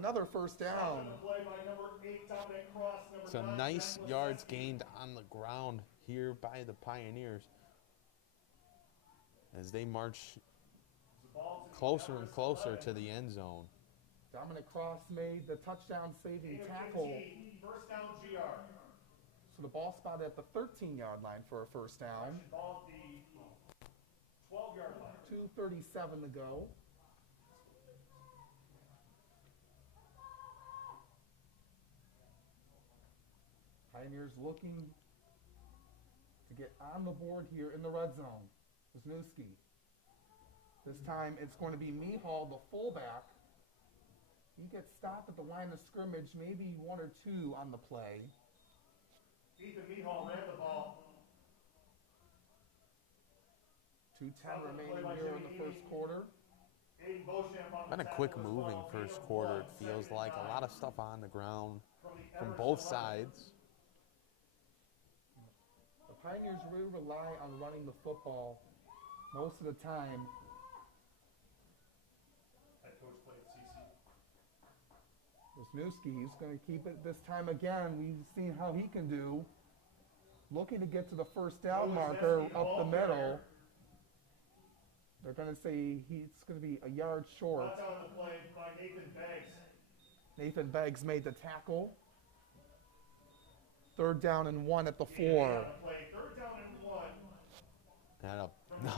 another first down. Some nice yards gained on the ground here by the Pioneers as they march closer and closer to the end zone. Dominic Cross made the touchdown-saving tackle. First down, GR. So the ball spotted at the 13-yard line for a first down. Ball at the 12-yard line. 2:37 to go. Pioneers looking to get on the board here in the red zone. Wisniewski. This time it's going to be Mihal, the fullback. He gets stopped at the line of scrimmage, maybe one or two on the play. Ethan Mihal ran the ball. 2:10 remaining here in the first quarter. Been a quick moving first quarter, it feels like. A lot of stuff on the ground from both sides. The Pioneers really rely on running the football most of the time. Head coach played CC. Wisniewski, he's going to keep it this time again. We've seen how he can do. Looking to get to the first down marker up the middle. They're going to say it's going to be a yard short. That's on the play by Nathan Beggs. Nathan Beggs made the tackle. 3rd down and 1 at the 4. Third down and 1. And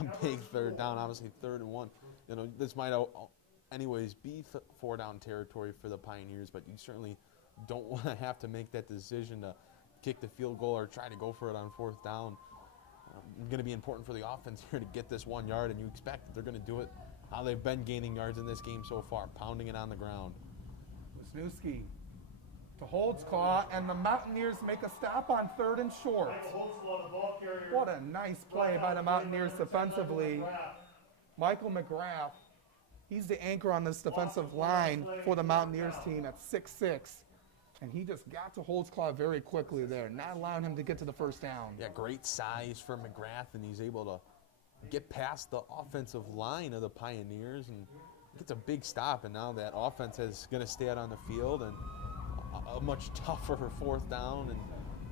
a big 3rd down, obviously 3rd and 1. You know, this might anyways be 4-down territory for the Pioneers, but you certainly don't want to have to make that decision to kick the field goal or try to go for it on 4th down. Going to be important for the offense here to get this 1 yard, and you expect that they're going to do it how they've been gaining yards in this game so far, pounding it on the ground. Wisniewski to Holtzclaw, and the Mountaineers make a stop on 3rd and short. What a nice play by the Mountaineers defensively. Michael McGrath, he's the anchor on this defensive line for the Mountaineers team at 6'6". And he just got to Holtzclaw very quickly there, not allowing him to get to the first down. Yeah, great size for McGrath, and he's able to get past the offensive line of the Pioneers and gets a big stop. And now that offense is going to stay out on the field and a much tougher 4th down, and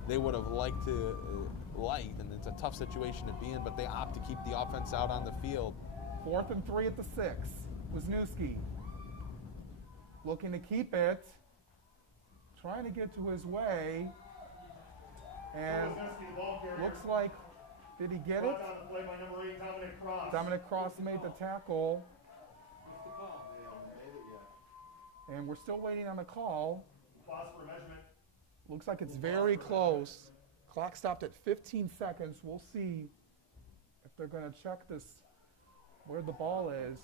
they would have liked, and it's a tough situation to be in, but they opt to keep the offense out on the field. 4th and 3 at the 6. Wisniewski looking to keep it. Trying to get to his way, and looks like, did he get it? Dominic Cross made the tackle, and we're still waiting on a call. Looks like it's very close. Clock stopped at 15 seconds. We'll see if they're going to check this, where the ball is.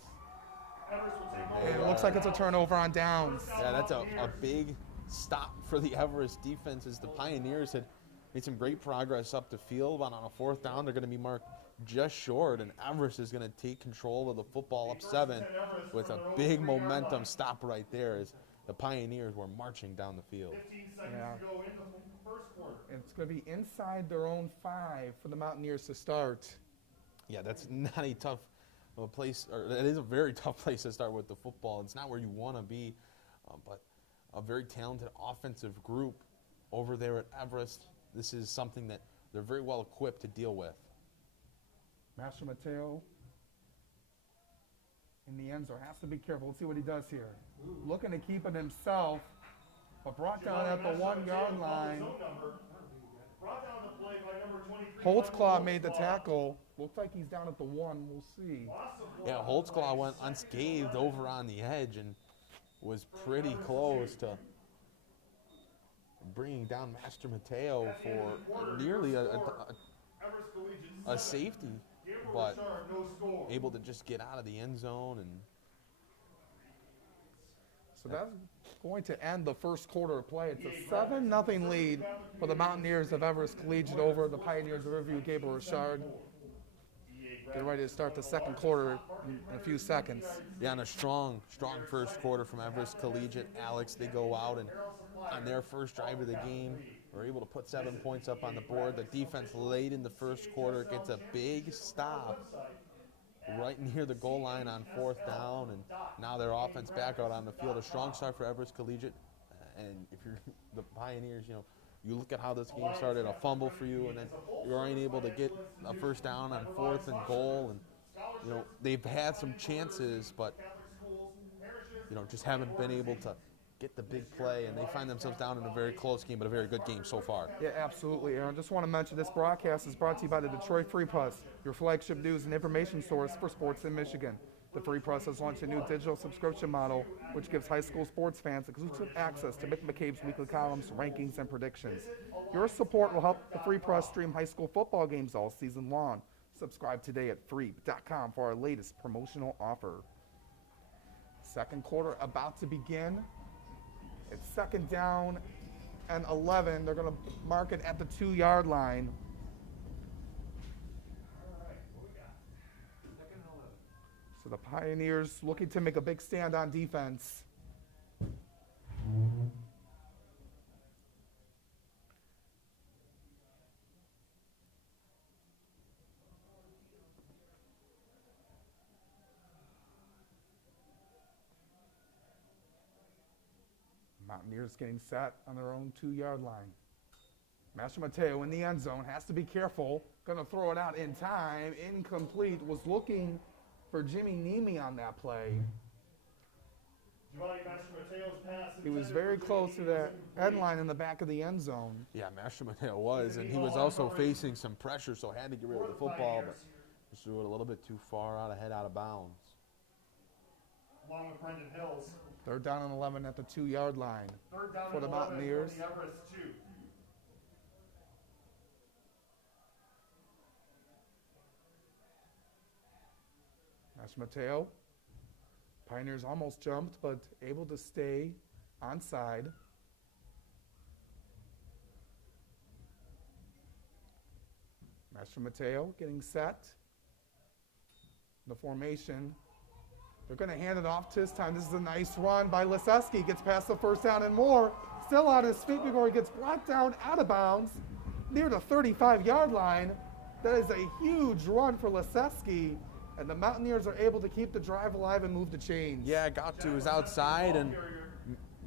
And it looks like it's a turnover on downs. Yeah, that's a big stop for the Everest defense, as the Pioneers had made some great progress up the field, but on a 4th down they're going to be marked just short, and Everest is going to take control of the football up 7 with a big momentum stop right there as the Pioneers were marching down the field. 15 seconds to go in the first quarter. It's going to be inside their own 5 for the Mountaineers to start. Yeah, that's not a tough place, or that is a very tough place to start with the football. It's not where you want to be, but a very talented offensive group over there at Everest. This is something that they're very well equipped to deal with. Master Mateo in the end zone has to be careful. Let's see what he does here. Looking to keep it himself, but brought down at the 1 yard line. Holtzclaw made the tackle. Looks like he's down at the 1. We'll see. Yeah, Holtzclaw went unscathed over on the edge and was pretty close to bringing down Master Mateo for nearly a safety, but able to just get out of the end zone. And so that's going to end the first quarter of play. It's a 7-0 lead for the Mountaineers of Everest Collegiate over the Pioneers of Riverview Gabriel Richard. Get ready to start the second quarter in a few seconds. Yeah, and a strong first quarter from Everest Collegiate. Alex, they go out and on their first drive of the game are able to put 7 points up on the board. The defense late in the first quarter gets a big stop right near the goal line on 4th down, and now their offense back out on the field. A strong start for Everest Collegiate, and if you're the Pioneers, you look at how this game started, a fumble for you, and then you aren't able to get a first down on 4th and goal, and they've had some chances, but just haven't been able to get the big play, and they find themselves down in a very close game, but a very good game so far. Yeah, absolutely, Aaron. Just want to mention this broadcast is brought to you by the Detroit Free Press, your flagship news and information source for sports in Michigan. The Free Press has launched a new digital subscription model, which gives high school sports fans exclusive access to Mick McCabe's weekly columns, rankings, and predictions. Your support will help the Free Press stream high school football games all season long. Subscribe today at free.com for our latest promotional offer. Second quarter about to begin. It's second down and 11. They're going to mark it at the 2-yard line. So the Pioneers looking to make a big stand on defense. Mountaineers getting set on their own 2-yard line. Master Mateo in the end zone, has to be careful. Going to throw it out in time. Incomplete. Was looking for Jimmy Nemi on that play. He was very close to that end line in the back of the end zone. Yeah, Master Mateo was, and he was also facing some pressure, so had to get rid of the football, but just threw it a little bit too far out of bounds. Along with Brendan Hills. Third down and 11 at the 2-yard line Third down for the and 11 Mountaineers. for the Everest 2. Master Mateo. Pioneers almost jumped, but able to stay onside. Master Mateo getting set. The formation. They're going to hand it off this time. This is a nice run by Leseski. Gets past the first down and more. Still on his feet before he gets brought down out of bounds near the 35-yard line. That is a huge run for Leseski. And the Mountaineers are able to keep the drive alive and move the chains. Yeah, got to his outside and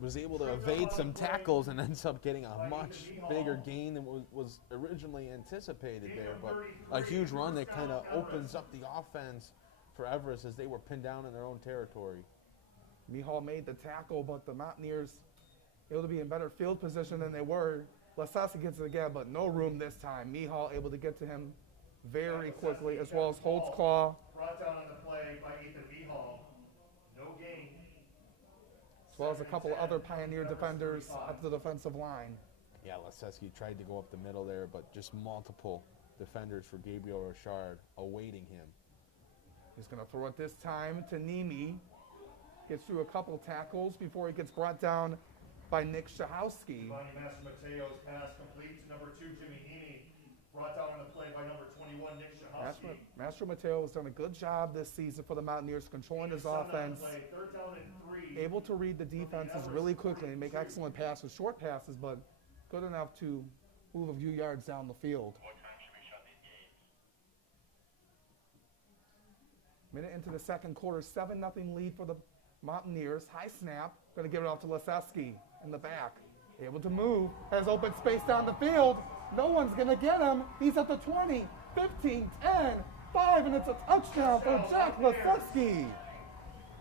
was able to evade some tackles and ends up getting a much bigger gain than was originally anticipated there. But a huge run that kind of opens up the offense for Everest as they were pinned down in their own territory. Mihal made the tackle, but the Mountaineers able to be in better field position than they were. Leseski gets it again, but no room this time. Mihal able to get to him very quickly, as well as Holtzclaw. Brought down on the play by Ethan Mihal. No gain. As well as a couple of other Pioneer defenders at the defensive line. Yeah, Leseski tried to go up the middle there, but just multiple defenders for Gabriel Richard awaiting him. He's going to throw it this time to Nemi. Gets through a couple tackles before he gets brought down by Nick Shahowski. Master Mateo's pass complete to number 2, Jimmy Nemi. Brought down on the play by number 21, Nick Shahowski. Master Mateo has done a good job this season for the Mountaineers, controlling his offense. Third down and 3. Able to read the defenses really quickly and make excellent passes, short passes, but good enough to move a few yards down the field. Minute into the second quarter, 7-0 lead for the Mountaineers. High snap, going to give it off to Leseski in the back. Able to move, has open space down the field. No one's going to get him. He's at the 20, 15, 10, 5, and it's a touchdown for Jack Leseski.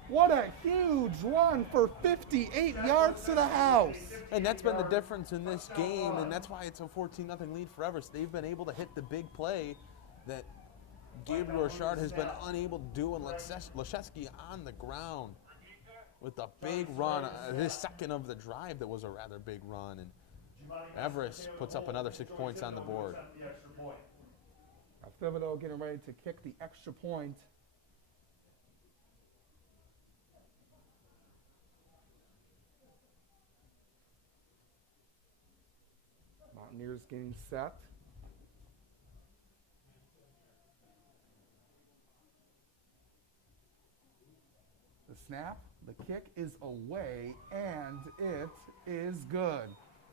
What a huge run for 58 yards to the house. And that's been the difference in this game, and that's why it's a 14-0 lead for Everest. They've been able to hit the big play that Gabriel Richard has been unable to do, and Leseski on the ground with a big run, his second of the drive that was a rather big run, and Everest puts up another 6 points on the board. Thibodeau getting ready to kick the extra point. Mountaineers getting set. The snap, the kick is away, and it is good.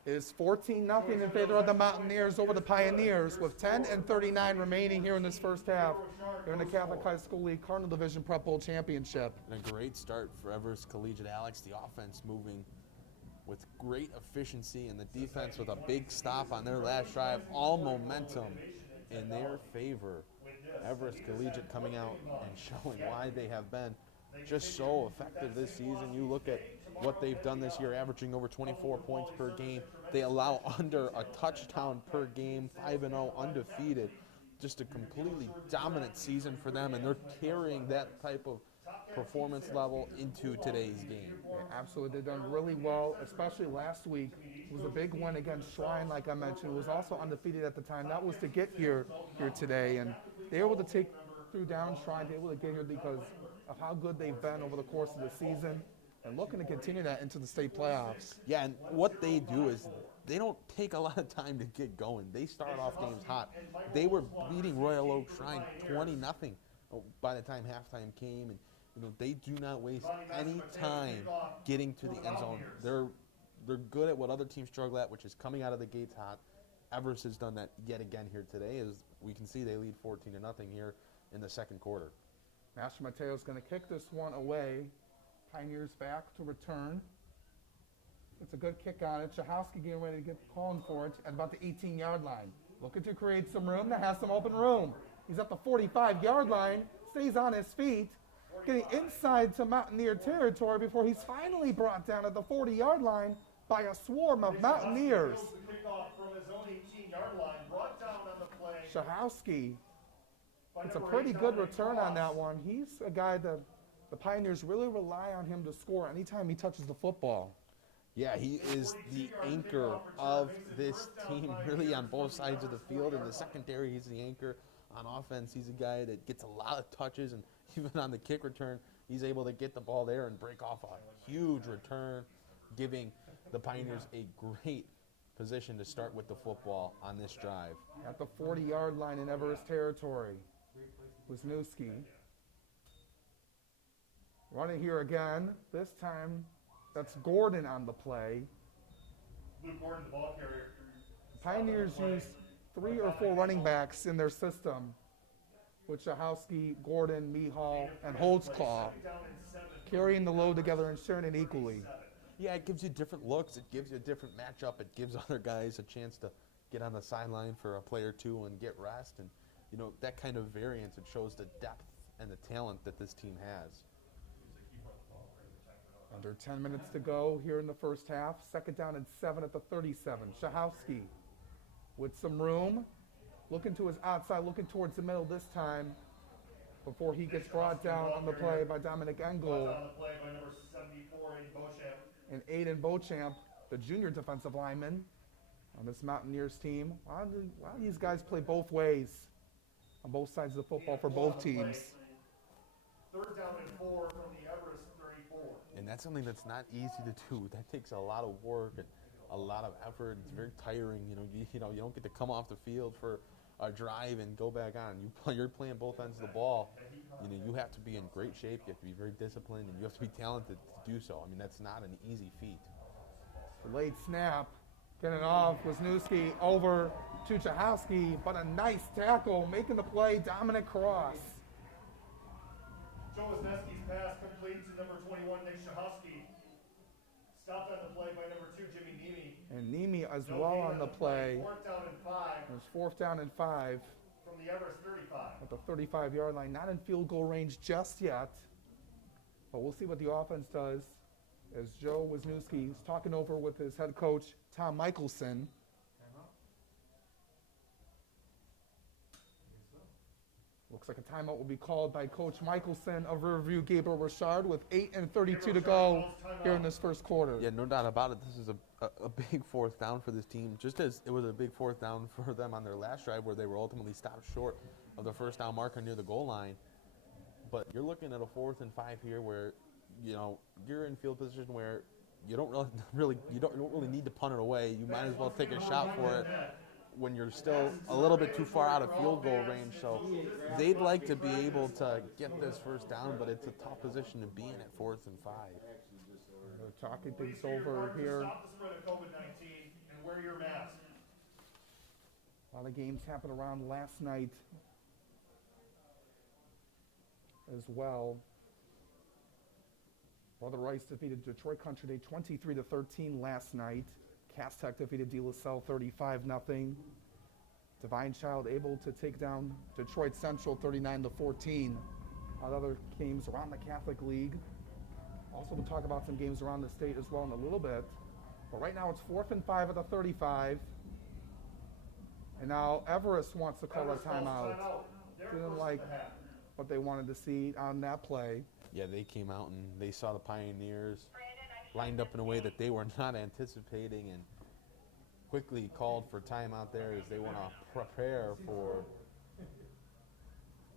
is 14-0 in favor of the Mountaineers over the Pioneers with 10:39 remaining here in this first half here in the Catholic High School League Cardinal Division Prep Bowl Championship. And a great start for Everest Collegiate Alex. The offense moving with great efficiency and the defense with a big stop on their last drive. All momentum in their favor. Everest Collegiate coming out and showing why they have been just so effective this season. You look at what they've done this year, averaging over 24 points per game. They allow under a touchdown per game, 5-0 undefeated. Just a completely dominant season for them, and they're carrying that type of performance level into today's game. Yeah, absolutely. They've done really well, especially last week. It was a big win against Shrine, like I mentioned. It was also undefeated at the time. That was to get here today, and they were able to take through down Shrine. They were able to get here because of how good they've been over the course of the season and looking to continue that into the state playoffs. Yeah, and what they do is they don't take a lot of time to get going. They start off games hot. They were beating Royal Oak Shrine 20-0 by the time halftime came, and they do not waste any time getting to the end zone. They're good at what other teams struggle at, which is coming out of the gates hot. Everest has done that yet again here today. As we can see, they lead 14-0 here in the second quarter. Master Mateo's going to kick this one away. Pioneers back to return. It's a good kick on it. Chahowski getting ready to get calling for it at about the 18-yard line. Looking to create some room. That has some open room. He's at the 45-yard line. Stays on his feet. Getting inside to Mountaineer territory before he's finally brought down at the 40-yard line by a swarm of Mountaineers. Chahowski. It's a pretty good return on that one. He's a guy that the Pioneers really rely on him to score anytime he touches the football. Yeah, he is the anchor of this team, really on both sides of the field. In the secondary, he's the anchor. On offense, he's a guy that gets a lot of touches, and even on the kick return, he's able to get the ball there and break off a huge return, giving the Pioneers a great position to start with the football on this drive. At the 40-yard line in Everest territory, Wisniewski. Running here again. This time, that's Gordon on the play. Luke Gordon, the ball carrier. The Pioneers use 3 or 4 running backs in their system, with Chahowski, Gordon, Mihal, and Holtzclaw carrying the load together and sharing it equally. Yeah, it gives you different looks. It gives you a different matchup. It gives other guys a chance to get on the sideline for a play or two and get rest. And, that kind of variance, it shows the depth and the talent that this team has. Under 10 minutes to go here in the first half. Second down and 7 at the 37. Chahowski with some room. Looking to his outside, looking towards the middle this time before he gets brought down on the play by Dominic Engel. And Aiden Beauchamp, the junior defensive lineman on this Mountaineers team. Why do these guys play both ways on both sides of the football for both teams? Third down and 4 from the Everest 34. And that's something that's not easy to do. That takes a lot of work and a lot of effort. It's very tiring. You don't get to come off the field for a drive and go back on. You're playing both ends of the ball. You have to be in great shape. You have to be very disciplined, and you have to be talented to do so. I mean, that's not an easy feat. The late snap, getting off Wisniewski over to Chahowski, but a nice tackle, making the play, Dominic Cross. Joe Wisniewski's pass complete to number 21, Nick Chahowski. Stopped on the play by number 2, Jimmy Nemi. And Nemi as well on the play. Fourth down and 5. It was 4th down and 5. From the Everest 35. At the 35-yard line, not in field goal range just yet. But we'll see what the offense does as Joe Wisniewski is talking over with his head coach, Tom Michelson. Looks like a timeout will be called by Coach Michelson of Riverview Gabriel Richard with 8:32 to go here in this first quarter. Yeah, no doubt about it. This is a big 4th down for this team, just as it was a big 4th down for them on their last drive where they were ultimately stopped short of the first down marker near the goal line. But you're looking at a 4th and 5 here where, you're in field position where you don't really need to punt it away. You might as well take a shot for it when you're still a little bit too far out of field goal range. So they'd like to be able to get this first down, but it's a tough position to be in at 4th and 5. They're talking things over here. wear your mask. A lot of games happened around last night as well. Brother Rice defeated Detroit Country Day 23-13 last night. Cass Tech defeated De La Salle 35-0. Divine Child able to take down Detroit Central 39-14. Other games around the Catholic League. Also, we'll talk about some games around the state as well in a little bit. But right now it's 4th and 5 at the 35. And now Everest wants to call a timeout. Didn't like what they wanted to see on that play. Yeah, they came out and they saw the Pioneers lined up in a way that they were not anticipating and quickly called for timeout there as they want to prepare for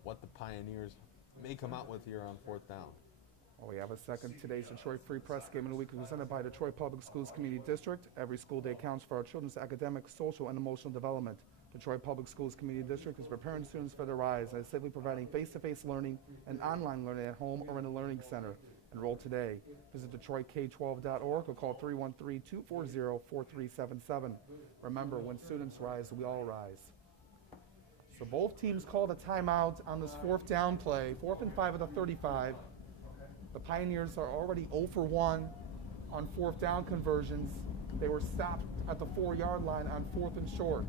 what the Pioneers may come out with here on 4th down. We have a second. Today's Detroit Free Press Game of the Week is presented by Detroit Public Schools Community District. Every school day counts for our children's academic, social, and emotional development. Detroit Public Schools Community District is preparing students for their rise and is safely providing face-to-face learning and online learning at home or in a learning center. Enroll today. Visit DetroitK12.org or call 313-240-4377. Remember, when students rise, we all rise. So both teams called a timeout on this 4th down play, 4th and 5 at the 35. The Pioneers are already 0 for 1 on 4th down conversions. They were stopped at the 4-yard line on 4th and short.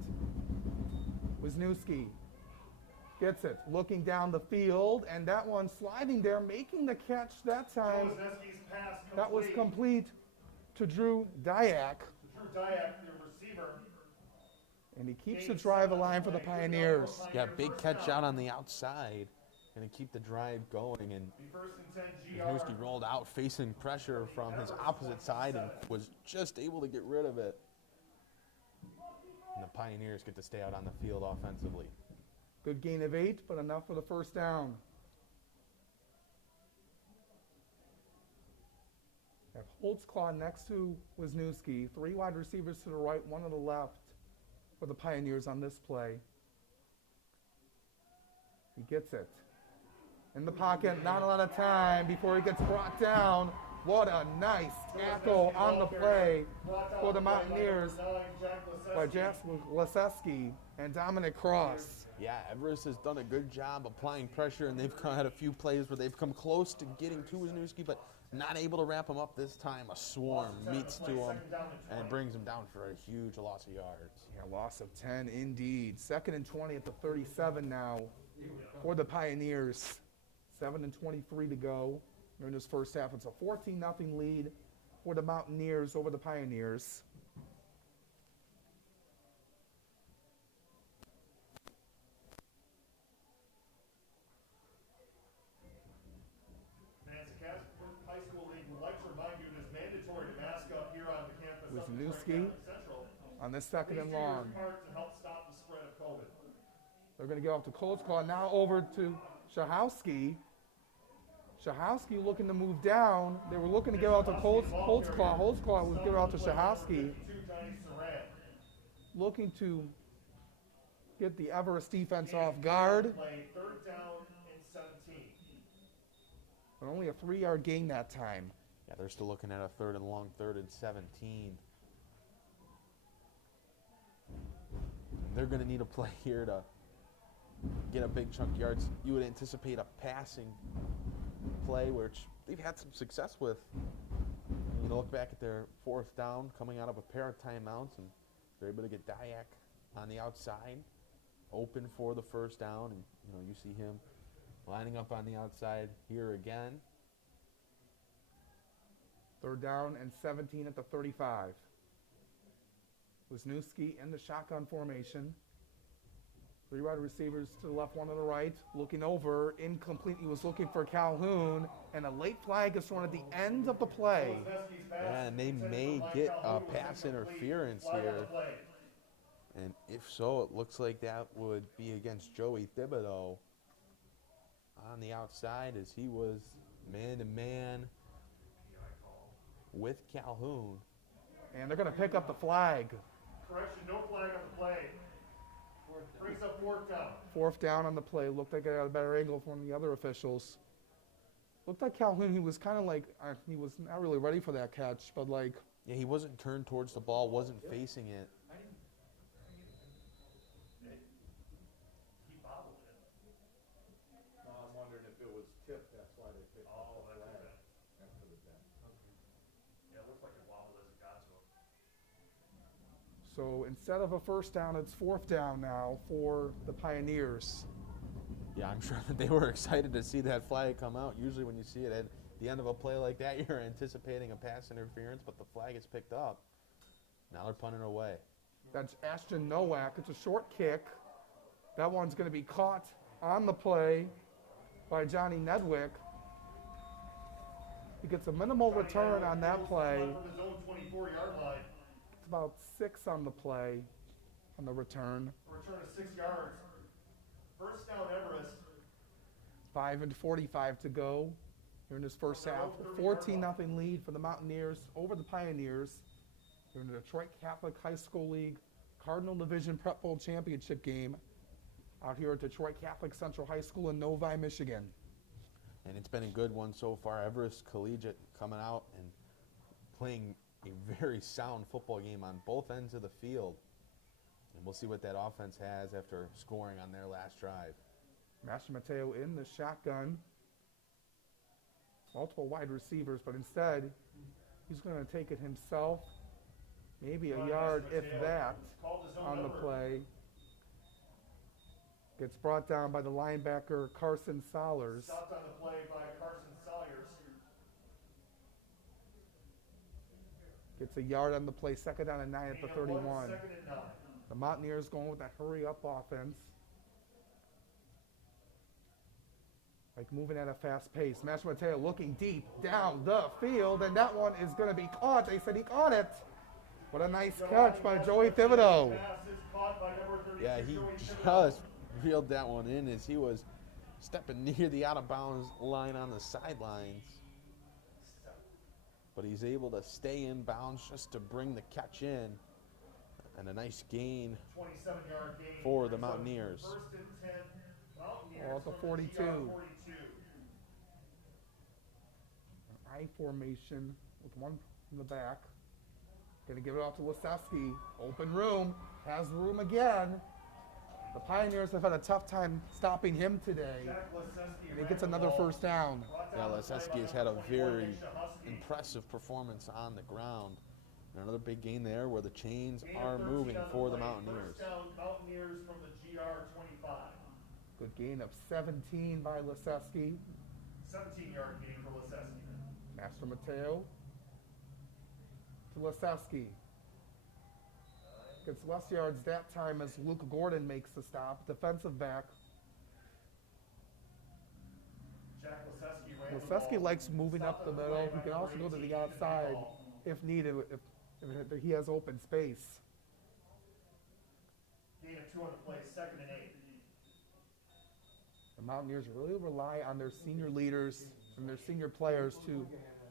Wisniewski gets it, looking down the field, and that one sliding there, making the catch that time. That was complete to Drew Dyack. Drew Dyack, the receiver. And he keeps the drive alive for the Pioneers. Yeah, big catch out on the outside. And to keep the drive going, and Wisniewski rolled out facing pressure from his opposite side and was just able to get rid of it. And the Pioneers get to stay out on the field offensively. Good gain of 8, but enough for the 1st down. Have Holtzclaw next to Wisniewski. 3 wide receivers to the right, 1 to the left for the Pioneers on this play. He gets it. In the pocket, not a lot of time before he gets brought down. What a nice tackle on the play for the Mountaineers by Jasper Leseski and Dominic Cross. Yeah, Everest has done a good job applying pressure, and they've had a few plays where they've come close to getting to Wisniewski, but not able to wrap him up this time. A swarm meets to him and brings him down for a huge loss of yards. Yeah, loss of 10 indeed. 2nd and 20 at the 37 now for the Pioneers. 7 and 23 to go during this first half. It's a 14-0 lead for the Mountaineers over the Pioneers. High School League would like to remind you it is mandatory to mask up here on the campus. Wisniewski on this 2nd and long. To help stop the spread of COVID. They're going to go off to Holtzclaw. Now over to Shahowski. Shahowski looking to move down. They were looking to get out to Holtzclaw. Holtzclaw was giving out to Shahowski. Looking to get the Everest defense off guard. 3rd down and 17. But only a 3-yard gain that time. Yeah, they're still looking at a 3rd and long, 3rd and 17. They're going to need a play here to get a big chunk of yards. You would anticipate a passing play, which they've had some success with. You know, look back at their 4th down, coming out of a pair of timeouts, and they're able to get Dyack on the outside, open for the 1st down, and you see him lining up on the outside here again. 3rd down and 17 at the 35. Wisniewski in the shotgun formation. 3 wide receivers to the left, 1 to the right. Looking over, incomplete. He was looking for Calhoun, and a late flag is thrown at the end of the play. Yeah, and they may get a pass interference here. And if so, it looks like that would be against Joey Thibodeau on the outside, as he was man-to-man with Calhoun. And they're going to pick up the flag. Correction, no flag on the play. Brings up 4th down. 4th down on the play. Looked like I got a better angle from the other officials. Looked like Calhoun, he was kind of like, he was not really ready for that catch, but like Yeah, he wasn't turned towards the ball, wasn't facing it. He bobbled it. No, I'm wondering if it was tipped, that's why they picked up Oh, the that flag. could have been. That could have been. Yeah, it looked like it wobbled as it got to him. So instead of a first down, it's fourth down now for the Pioneers. Yeah, I'm sure that they were excited to see that flag come out. Usually when you see it at the end of a play like that, you're anticipating a pass interference, but the flag is picked up. Now they're punting away. That's Ashton Nowak. It's a short kick. That one's going to be caught on the play by Johnny Nedwick. He gets a minimal return on that play. From his own 24-yard line. It's about 6 on the play, on the return. A return of 6 yards. First down, Everest. 5:45 to go here in this first half. 14-0 lead for the Mountaineers over the Pioneers. They're in the Detroit Catholic High School League Cardinal Division Prep Bowl Championship game out here at Detroit Catholic Central High School in Novi, Michigan. And it's been a good one so far. Everest Collegiate coming out and playing a very sound football game on both ends of the field. And we'll see what that offense has after scoring on their last drive. Master Mateo in the shotgun. Multiple wide receivers, but instead, he's going to take it himself. Maybe a yard, if that, on the play. Gets brought down by the linebacker, Carson Sollers. Stopped on the play by Carson Salyers. Gets a yard on the play, second down and 9 at the 31. Second and 9. The Mountaineers going with that hurry-up offense. Like moving at a fast pace. Master Mateo looking deep down the field, and that one is going to be caught. They said he caught it. What a nice catch by Joey Thibodeau. Pass is caught by number 32, Yeah, he Joey Thibodeau. just reeled that one in as he was stepping near the out-of-bounds line on the sidelines. But he's able to stay in bounds just to bring the catch in. And a nice gain 27-yard gain for the brings up Mountaineers. First and 10, Mountaineers Oh, at the from 42. GR 42. I formation with one in the back. Going to give it off to Lasewski. Open room. Has room again. The Pioneers have had a tough time stopping him today. Jack Lasewski And he ran gets the another ball. first down. Brought Yeah, down the play Leseski by has had a number 21, very Nick Shahusky. impressive performance on the ground. And another big gain there where the chains Gain of are 13 moving on for the play. Mountaineers. First down, Mountaineers from the GR 25. Good gain of 17 by Lasewski. 17-yard gain for Lasewski. Master Mateo to Lasewski. Gets less yards that time as Luke Gordon makes the stop. Defensive back. Jack Lasewski ran the Lasewski ball. likes moving Stopped up the on middle. play He by can also number go to the 18, outside Ball. if needed, if he has open space. Gain of 2 on the play, second and 8. The Mountaineers really rely on their senior leaders and their senior players to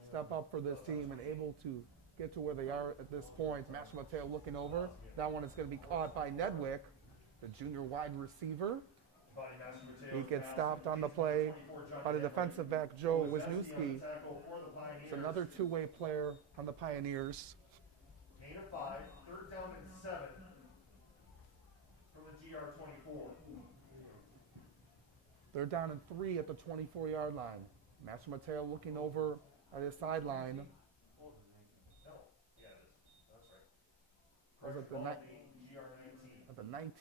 step up for this team and able to get to where they are at this point. Master Mateo looking over. That one is going to be caught by Nedwick, the junior wide receiver. Body Master Mateo's He gets pass stopped on the completes play 24 jump by the in. defensive back, Joe Lasewski on Wisniewski. the tackle for the Pioneers. It's another two-way player on the Pioneers. Gain of 5, third down and 7 from the GR 24. They're down in 3 at the 24-yard line. Master Mateo looking over at his sideline. No, yeah, it is. That's right. Was it the Ball ni- being GR 19. At the 19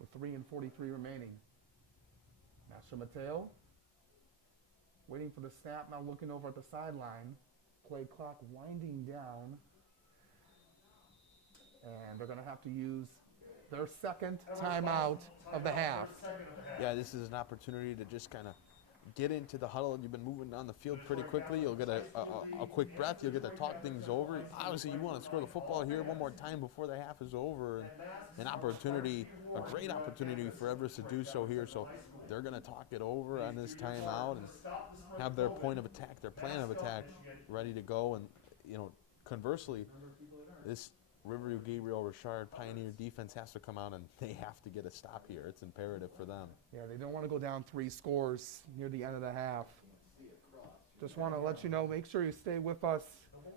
with 3:43 remaining. Master Mateo waiting for the snap, now looking over at the sideline. Play clock winding down. And they're going to have to use their second timeout of the half. Second of the half. Yeah, this is an opportunity to just kind of get into the huddle. You've been moving down the field pretty quickly. You'll get a quick breath. You'll get to talk things over. Obviously, you want to score the football here one more time before the half is over. And an opportunity, a great opportunity for Everest to do so here. So they're going to talk it over on this timeout and have their point of attack, their plan of attack ready to go. And, you know, conversely, this Riverview Gabriel Richard Pioneer defense has to come out and they have to get a stop here. It's imperative for them. Yeah, they don't want to go down 3 scores near the end of the half. Just want to let you know, make sure you stay with us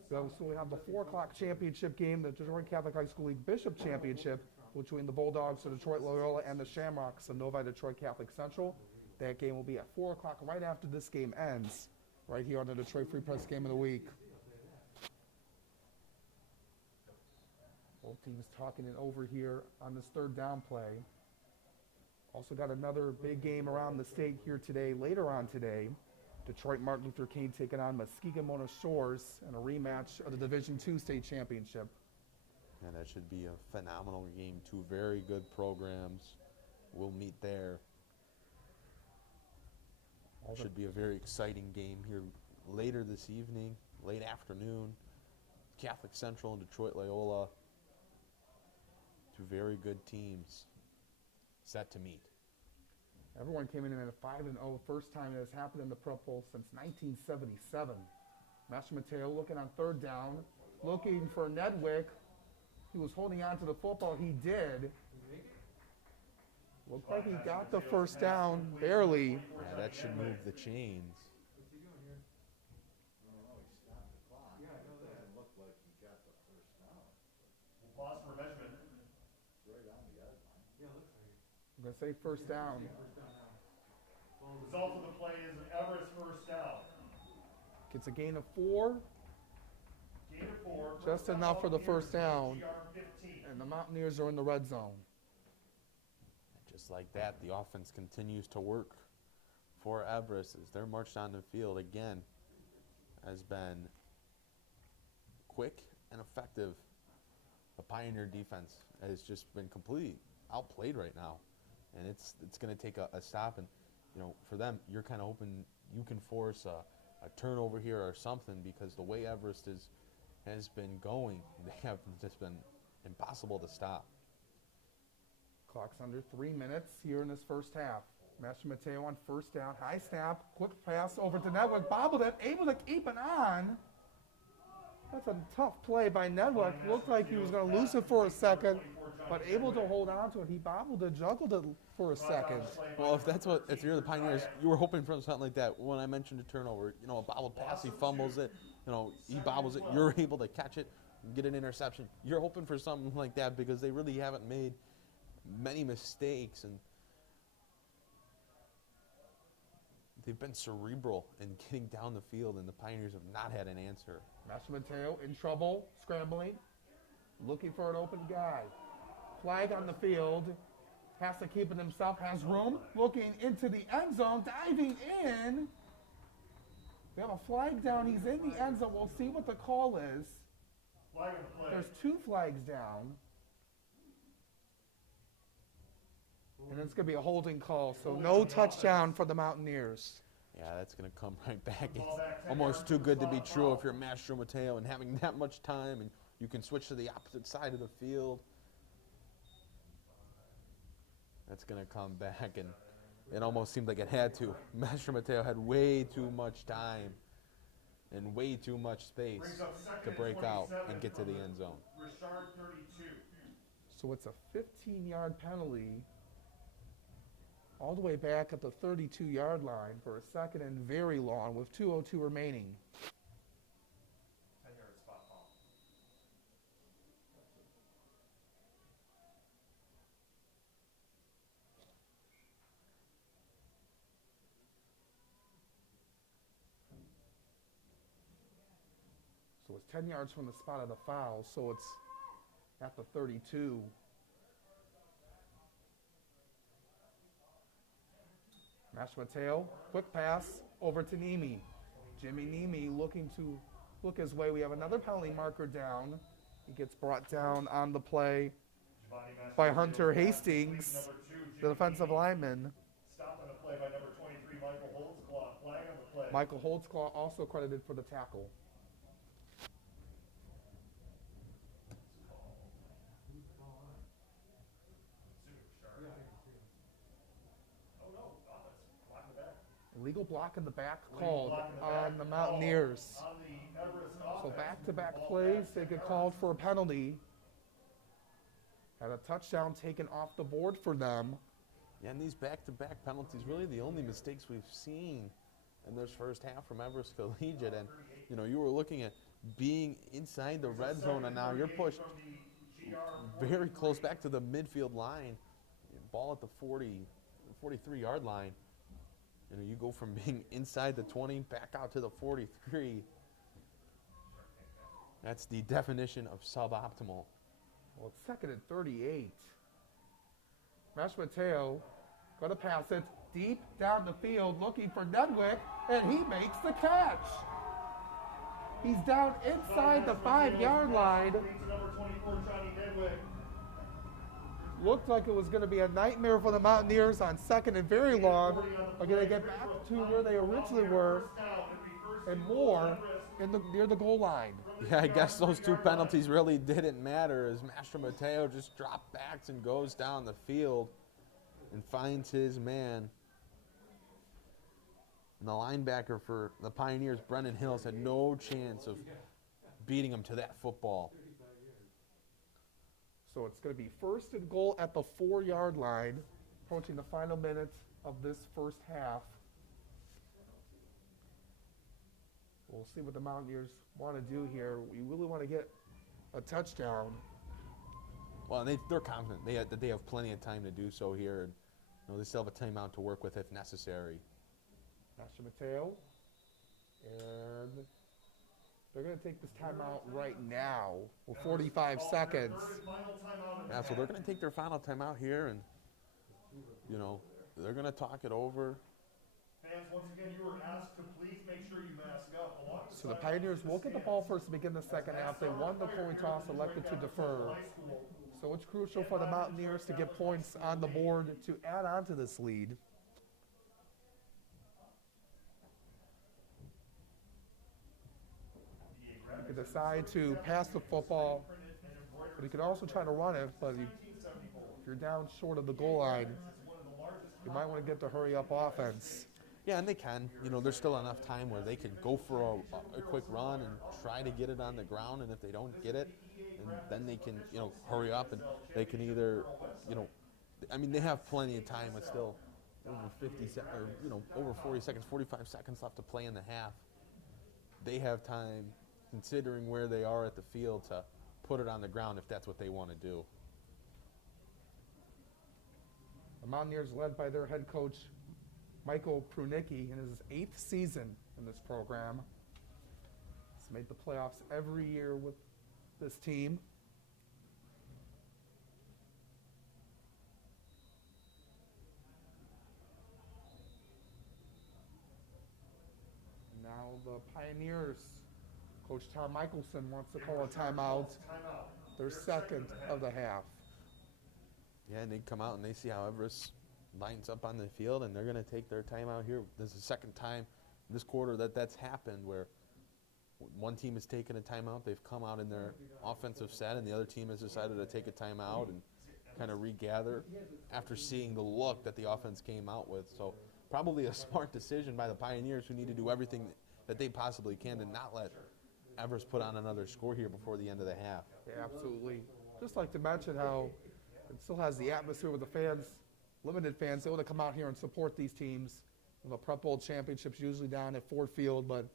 So we have the 4 o'clock championship game, the Detroit Catholic High School League Bishop Championship between the Bulldogs of Detroit Loyola and the Shamrocks of Novi Detroit Catholic Central. That game will be at 4 o'clock right after this game ends, right here on the Detroit Free Press Game of the Week. Both teams talking it over here on this third down play. Also got another big game around the state here today, later on today. Detroit Martin Luther King taking on Muskegon Mona Shores in a rematch of the Division II state championship. And that should be a phenomenal game. 2 very good programs will meet there. Should be a very exciting game here later this evening, late afternoon. Catholic Central and Detroit Loyola. 2 very good teams set to meet. Everyone came in at a 5-0, first time it has happened in the Pro Bowl since 1977. Master Mateo looking on third down, looking for Nedwick. He was holding on to the football. He did. Looked like he got the first down, barely. Yeah, that should move the chains. Pause for measurement. I'm going to say first down. Result of the play is an Everest first down. Gets a gain of 4. Gain of 4. Just enough for the first down. GR15. And the Mountaineers are in the red zone. Just like that, the offense continues to work for Everest as they're marched on the field again. Has been quick and effective. The Pioneer defense has just been completely outplayed right now. And it's going to take a stop. And, you know, for them, you're kind of hoping you can force a turnover here or something, because the way Everest has been going, they have just been impossible to stop. Clock's under 3 minutes here in this first half. Master Mateo on first down. High snap. Quick pass over to Nedwick. Bobbled it. Able to keep it on. That's a tough play by Nedwick. Looked like he was going to lose it for a second, but able to hold on to it. He bobbled it, juggled it for a second. Well, if you're the Pioneers, you were hoping for something like that. When I mentioned a turnover, you know, a bobbled pass, he fumbles it, you know, he bobbles it, you're able to catch it and get an interception. You're hoping for something like that because they really haven't made many mistakes, and they've been cerebral in getting down the field, and the Pioneers have not had an answer. Master Mateo in trouble, scrambling, looking for an open guy. Flag on the field, has to keep it himself, has room, looking into the end zone, diving in. We have a flag down, he's in the end zone. We'll see what the call is. Flag on the play. There's 2 flags down. And it's going to be a holding call, so no touchdown for the Mountaineers. Yeah, that's going to come right back. It's almost too good to be true if you're Master Mateo and having that much time, and you can switch to the opposite side of the field. That's going to come back, and it almost seemed like it had to. Master Mateo had way too much time and way too much space to break out and get to the end zone. Richard 32. So it's a 15-yard penalty all the way back at the 32-yard line for a second and very long with 2:02 remaining. 10-yard spot ball. So it's 10 yards from the spot of the foul, so it's at the 32. Master Mateo, quick pass over to Nemi. Jimmy Nemi looking to look his way. We have another penalty marker down. He gets brought down on the play by Hunter Hastings, the defensive lineman. Stop on the play by number 23, Michael Holtzclaw. Flag on the play. Michael Holtzclaw also credited for the tackle. Illegal block in the back called on the Mountaineers. On the Everest So offense. back-to-back plays, they get called for a penalty. Had a touchdown taken off the board for them. Yeah, and these back-to-back penalties, really the only mistakes we've seen in this first half from Everest Collegiate. And, you know, you were looking at being inside the red zone, and now you're pushed very close back to the midfield line. Ball at the 43-yard line. You know, you go from being inside the 20 back out to the 43. That's the definition of suboptimal. Well, it's second and 38. Mesh Mateo going to pass it deep down the field looking for Nedwick, and he makes the catch. He's down inside the 5-yard line. Number 24, Johnny Nedwick. Looked like it was going to be a nightmare for the Mountaineers on second and very long. Are going to get back to where they originally were and more near the goal line. Yeah, I guess those two penalties really didn't matter as Master Mateo just drop backs and goes down the field and finds his man. And the linebacker for the Pioneers, Brendan Hills, had no chance of beating him to that football. So it's going to be first and goal at the 4-yard line, approaching the final minutes of this first half. We'll see what the Mountaineers want to do here. We really want to get a touchdown. Well, they're confident that they have plenty of time to do so here. And, you know, they still have a timeout to work with if necessary. Master Mateo, and they're going to take this timeout right now with 45 seconds. Yeah, so they're going to take their final timeout here, and, you know, they're going to talk it over. Fans, once again, you were asked to please make sure you mask up. So the Pioneers will get the ball first to begin the second half. They won the coin toss, elected to defer. So it's crucial for the Mountaineers to get points on the board to add on to this lead. You can decide to pass the football, but you can also try to run it, but if you're down short of the goal line, you might want to get the hurry-up offense. Yeah, and they can. You know, there's still enough time where they can go for a quick run and try to get it on the ground, and if they don't get it, and then they can, you know, hurry up, and they can either, you know, I mean, they have plenty of time with still over 50 seconds, or, you know, over 40 seconds, 45 seconds left to play in the half. They have time, considering where they are at the field, to put it on the ground if that's what they want to do. The Mountaineers led by their head coach, Michael Prunicki, in his 8th season in this program. He's made the playoffs every year with this team. Now the Pioneers, Coach Tom Michelson wants to call a timeout, their second of the half. Yeah, and they come out and they see how Everest lines up on the field, and they're going to take their timeout here. This is the second time this quarter that's happened where one team has taken a timeout. They've come out in their offensive set, and the other team has decided to take a timeout and kind of regather after seeing the look that the offense came out with. So probably a smart decision by the Pioneers, who need to do everything that they possibly can to not let Everest put on another score here before the end of the half. Yeah, absolutely. Just like to mention how it still has the atmosphere with the fans, limited fans, able to come out here and support these teams. The Prep Bowl championships usually down at Ford Field, but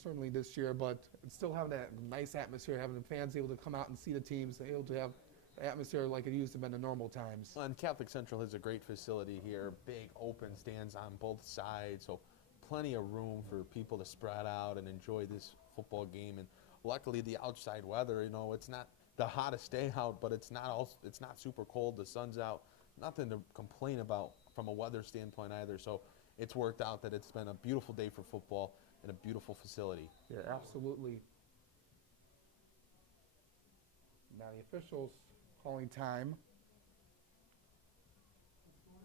certainly this year, but it's still having that nice atmosphere, having the fans able to come out and see the teams, able to have the atmosphere like it used to be in the normal times. And Catholic Central has a great facility here, big open stands on both sides, so plenty of room for people to spread out and enjoy this football game. And luckily the outside weather, you know, it's not the hottest day out, but it's not super cold. The sun's out. Nothing to complain about from a weather standpoint either. So it's worked out that it's been a beautiful day for football and a beautiful facility. Yeah, absolutely. Now the officials calling time.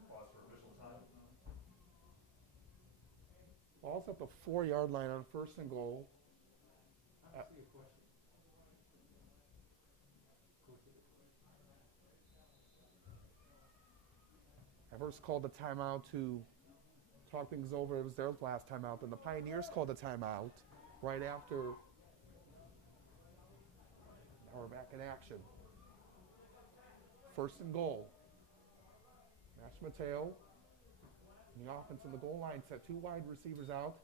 Pause for official time. Ball's at the 4-yard line on first and goal. Everest called the timeout to talk things over. It was their last timeout. Then the Pioneers called the timeout right after. Now we're back in action. First and goal. Nash Mateo in the offense in the goal line set 2 wide receivers out.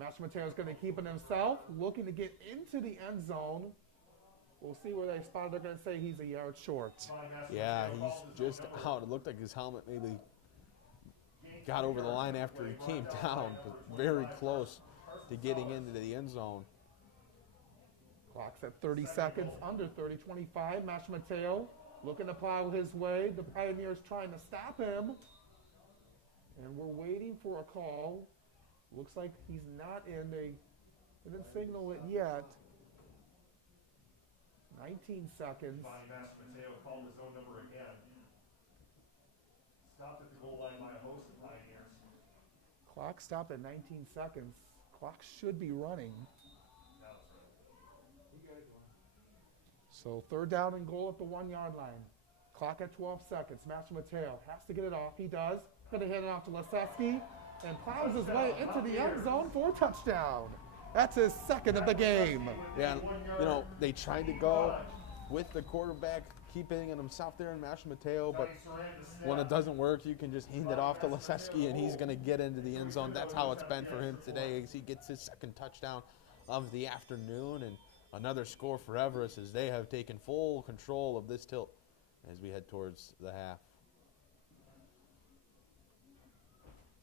Master Mateo's going to keep it himself, looking to get into the end zone. We'll see where they spot it. They're going to say he's a yard short. Yeah, he's just out. It looked like his helmet maybe got over the line after he came down, but very close to getting into the end zone. Clock's at 30 seconds, under 30, 25. Master Mateo looking to plow his way. The Pioneers trying to stop him. And we're waiting for a call. Looks like he's not in. They didn't signal it yet. 19 seconds. Master Mateo called his own number again. Stopped at the goal line by a host of Pioneers. Clock stopped at 19 seconds. Clock should be running. So 3rd down and goal at the 1-yard line. Clock at 12 seconds. Master Mateo has to get it off. He does. Going to hand it off to Leseski and plows his way into the end zone for a touchdown. That's his 2nd of the game. Yeah, you know, they tried to go with the quarterback, keeping it himself there in Master Mateo, but when it doesn't work, you can just hand it off to Leseski, and he's going to get into the end zone. That's how it's been for him today, as he gets his 2nd touchdown of the afternoon, and another score for Everest as they have taken full control of this tilt as we head towards the half.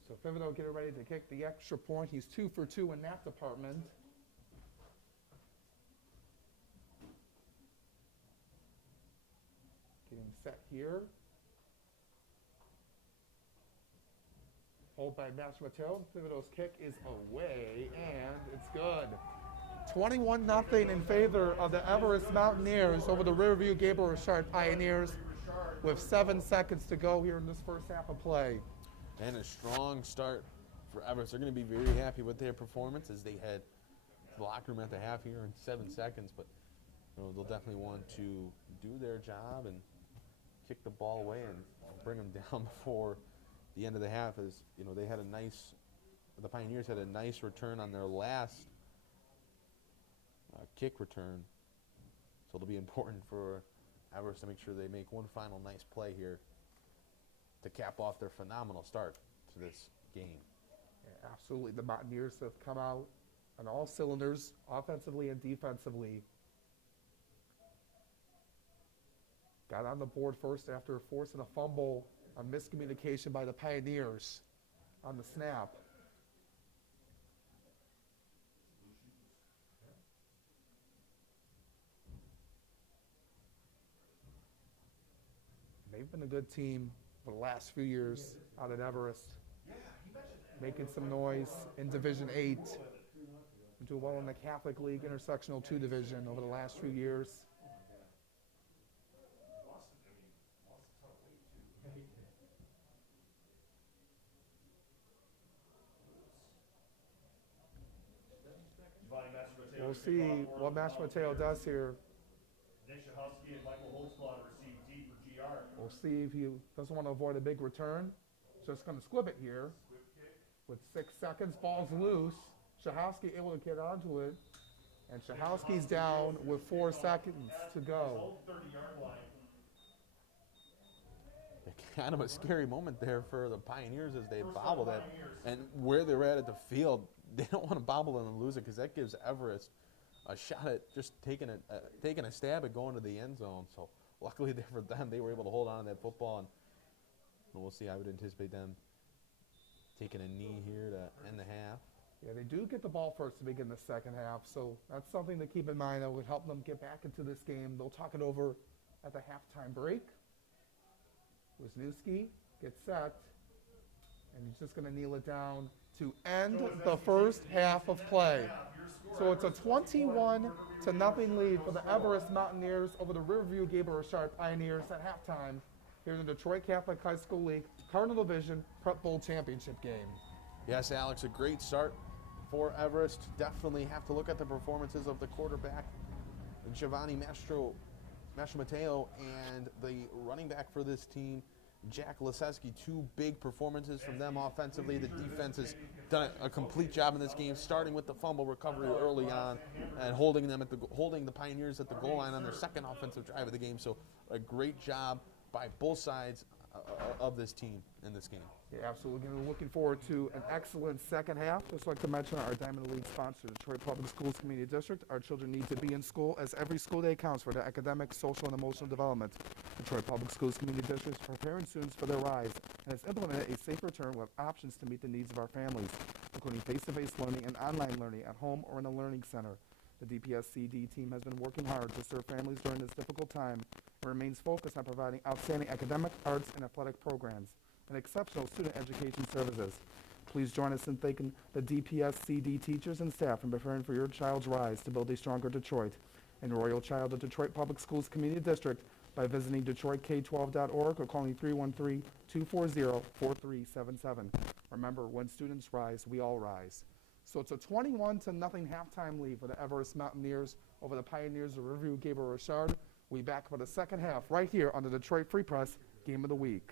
So Thibodeau getting ready to kick the extra point. He's 2 for 2 in that department. Getting set here. Hold by Master Mateo. Thibodeau's kick is away, and it's good. 21-0 in favor of the Everest Mountaineers over the Riverview Richard Pioneers with 7 seconds to go here in this first half of play. And a strong start for Everest. They're going to be very happy with their performance as they head to the locker room at the half here in 7 seconds. But you know, they'll definitely want to do their job and kick the ball away and bring them down before the end of the half. As you know, they had a nice, the Pioneers had a nice return on their last kick return. So it'll be important for Everest to make sure they make one final nice play here to cap off their phenomenal start to this game. Yeah, absolutely. The Mountaineers have come out on all cylinders, offensively and defensively. Got on the board first after forcing a fumble, a miscommunication by the Pioneers on the snap. They've been a good team for the last few years out at Everest, making some noise in Division 8, doing well in the Catholic League Intersectional 2 division over the last few years. We'll see what Master Mateo does here. We'll see if he doesn't want to avoid a big return. Just going to squib it here. With 6 seconds, ball's loose. Shahowski able to get onto it. And Shahowski's down with 4 seconds to go. Kind of a scary moment there for the Pioneers as they bobbled it. And where they're at the field, they don't want to bobble and lose it because that gives Everest a shot at just taking a stab at going to the end zone. So luckily for them, they were able to hold on to that football. And we'll see. I would anticipate them taking a knee here to end the half. Yeah, they do get the ball first to begin the second half, so that's something to keep in mind that would help them get back into this game. They'll talk it over at the halftime break. Wisniewski gets set, and he's just going to kneel it down to end the first half of play. So it's a 21-0 lead for the Everest Mountaineers over the Riverview Richard Pioneers at halftime here in the Detroit Catholic High School League Cardinal Division Prep Bowl Championship game. Yes, Alex, a great start for Everest. Definitely have to look at the performances of the quarterback, Giovanni Mastro Mateo, and the running back for this team, Jack Leseski. 2 big performances from them offensively. The defense has done a complete job in this game, starting with the fumble recovery early on and holding the Pioneers at the goal line on their second offensive drive of the game. So a great job by both sides of this team in this game. Yeah, absolutely. We're looking forward to an excellent second half. Just like to mention our Diamond League sponsor, Detroit Public Schools Community District. Our children need to be in school, as every school day counts for their academic, social, and emotional development. Detroit Public Schools Community District is preparing students for their rise and has implemented a safe return with options to meet the needs of our families, including face-to-face learning and online learning at home or in a learning center. The DPS-CD team has been working hard to serve families during this difficult time and remains focused on providing outstanding academic, arts, and athletic programs and exceptional student education services. Please join us in thanking the DPS-CD teachers and staff in preparing for your child's rise to build a stronger Detroit. Enroll your child at Detroit Public Schools Community District by visiting DetroitK12.org or calling 313-240-4377. Remember, when students rise, we all rise. So it's a 21-0 halftime lead for the Everest Mountaineers over the Pioneers of Riverview Richard. We'll be back for the second half right here on the Detroit Free Press Game of the Week.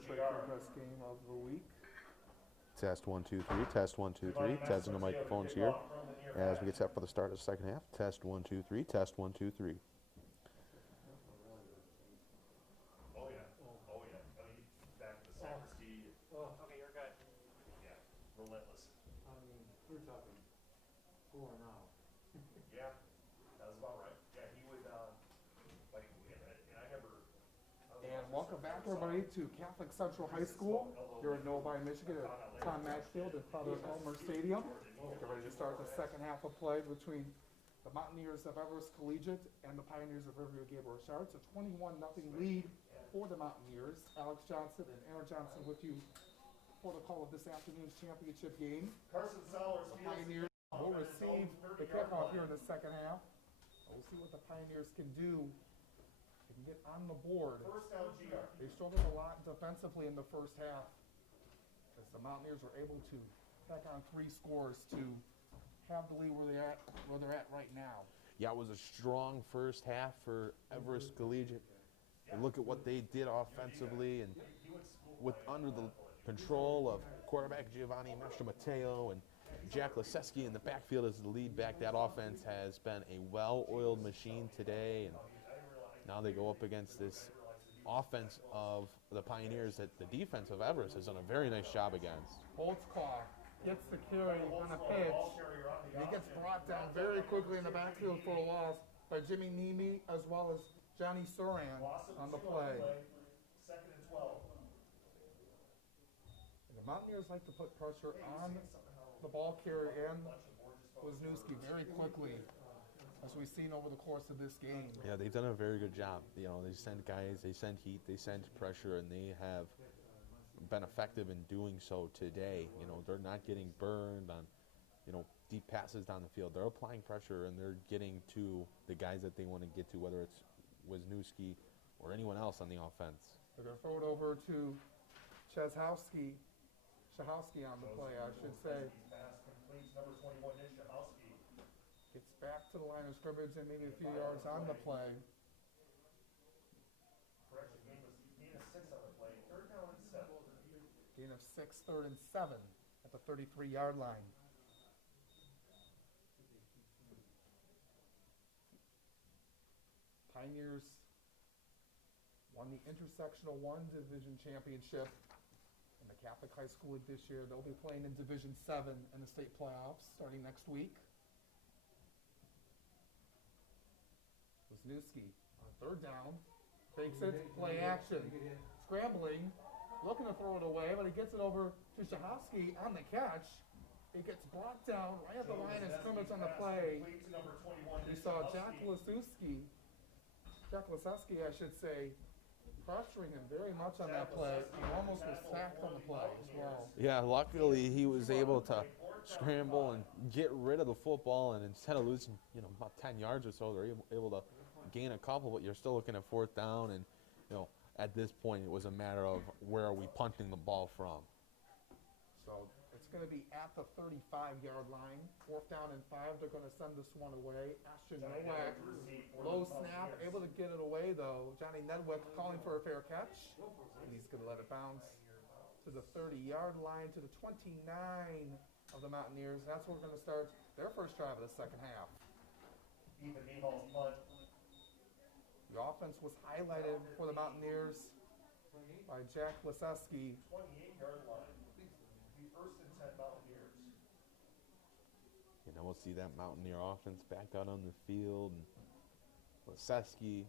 Let's wait for the best game of the week. Test 1 2 3. Test 1 2 3. Testing the microphones here as we get set for the start of the second half. Test 1 2 3. Test 1 2 3. Oh, yeah. Oh, yeah. I mean, back to the sacristy. Okay, you're good. Yeah, relentless. I mean, we're talking 4 now. Yeah, that was about right. Yeah, he would, like, and I never. And welcome back, everybody, to Catholic Central High School here in Novi, Michigan, at Tom Maxfield at Father Elmer Stadium. Get ready to start the second half of play between the Mountaineers of Everest Collegiate and the Pioneers of Riverview Richard. It's a 21-0 lead for the Mountaineers. Alex Johnson and Aaron Johnson with you for the call of this afternoon's championship game. Carson Sellers The Pioneers will receive the kickoff here in the second half. We'll see what the Pioneers can do. They can get on the board. First down, GR. They struggled a lot defensively in the first half as the Mountaineers were able to tack on 3 scores to have the lead where they're at right now. Yeah, it was a strong first half for Everest Collegiate. And look at what they did offensively, and with under the control of quarterback Giovanni Mastromateo and Jack Leseski in the backfield as the lead back. That offense has been a well-oiled machine today, and now they go up against this offense of the Pioneers that the defense of Everest has done a very nice job against. Holtzclaw gets the carry on a pitch, and he gets brought down very quickly in the backfield for a loss by Jimmy Nemi as well as Johnny Suran on the play. Second and 12. And the Mountaineers like to put pressure on the ball carrier and Wisniewski very quickly, as we've seen over the course of this game. Yeah, they've done a very good job. You know, they send guys, they send heat, they send pressure, and they have been effective in doing so today. You know, they're not getting burned on, you know, deep passes down the field. They're applying pressure, and they're getting to the guys that they want to get to, whether it's Wisniewski or anyone else on the offense. They're going to throw it over to Shahowski on the play, I should say. Pass completes number 21, Nick Shahowski. Gets back to the line of scrimmage and maybe a few yards on the play. Correction, gain of 6 on the play. Third down and 7. Gain of 6, 3rd and 7 at the 33-yard line. Pioneers won the Intersectional 1 Division Championship in the Catholic High School League this year. They'll be playing in Division 7 in the state playoffs starting next week. Wisniewski on 3rd down, fakes it, play action, scrambling, looking to throw it away, but he gets it over to Shahowski on the catch. It gets brought down right at the line of scrimmage on the play. We saw Jack Leseski, I should say, pressuring him very much on that play. He almost was sacked on the play as well. Yeah, luckily he was able to scramble and get rid of the football, and instead of losing, you know, about 10 yards or so, they're able to gain a couple, but you're still looking at 4th down, and, you know, at this point it was a matter of where are we punting the ball from. So it's going to be at the 35-yard line. 4th down and 5. They're going to send this one away. Ashton Nowak, low snap, able to get it away though. Johnny Nedwick calling for a fair catch, and he's going to let it bounce to the 30-yard line, to the 29 of the Mountaineers. That's where we're going to start their first drive of the second half. Ethan Meehal's punt. The offense was highlighted for the Mountaineers by Jack Leseski. 28-yard line. The first and 10 Mountaineers. You know, we'll see that Mountaineer offense back out on the field. And Leseski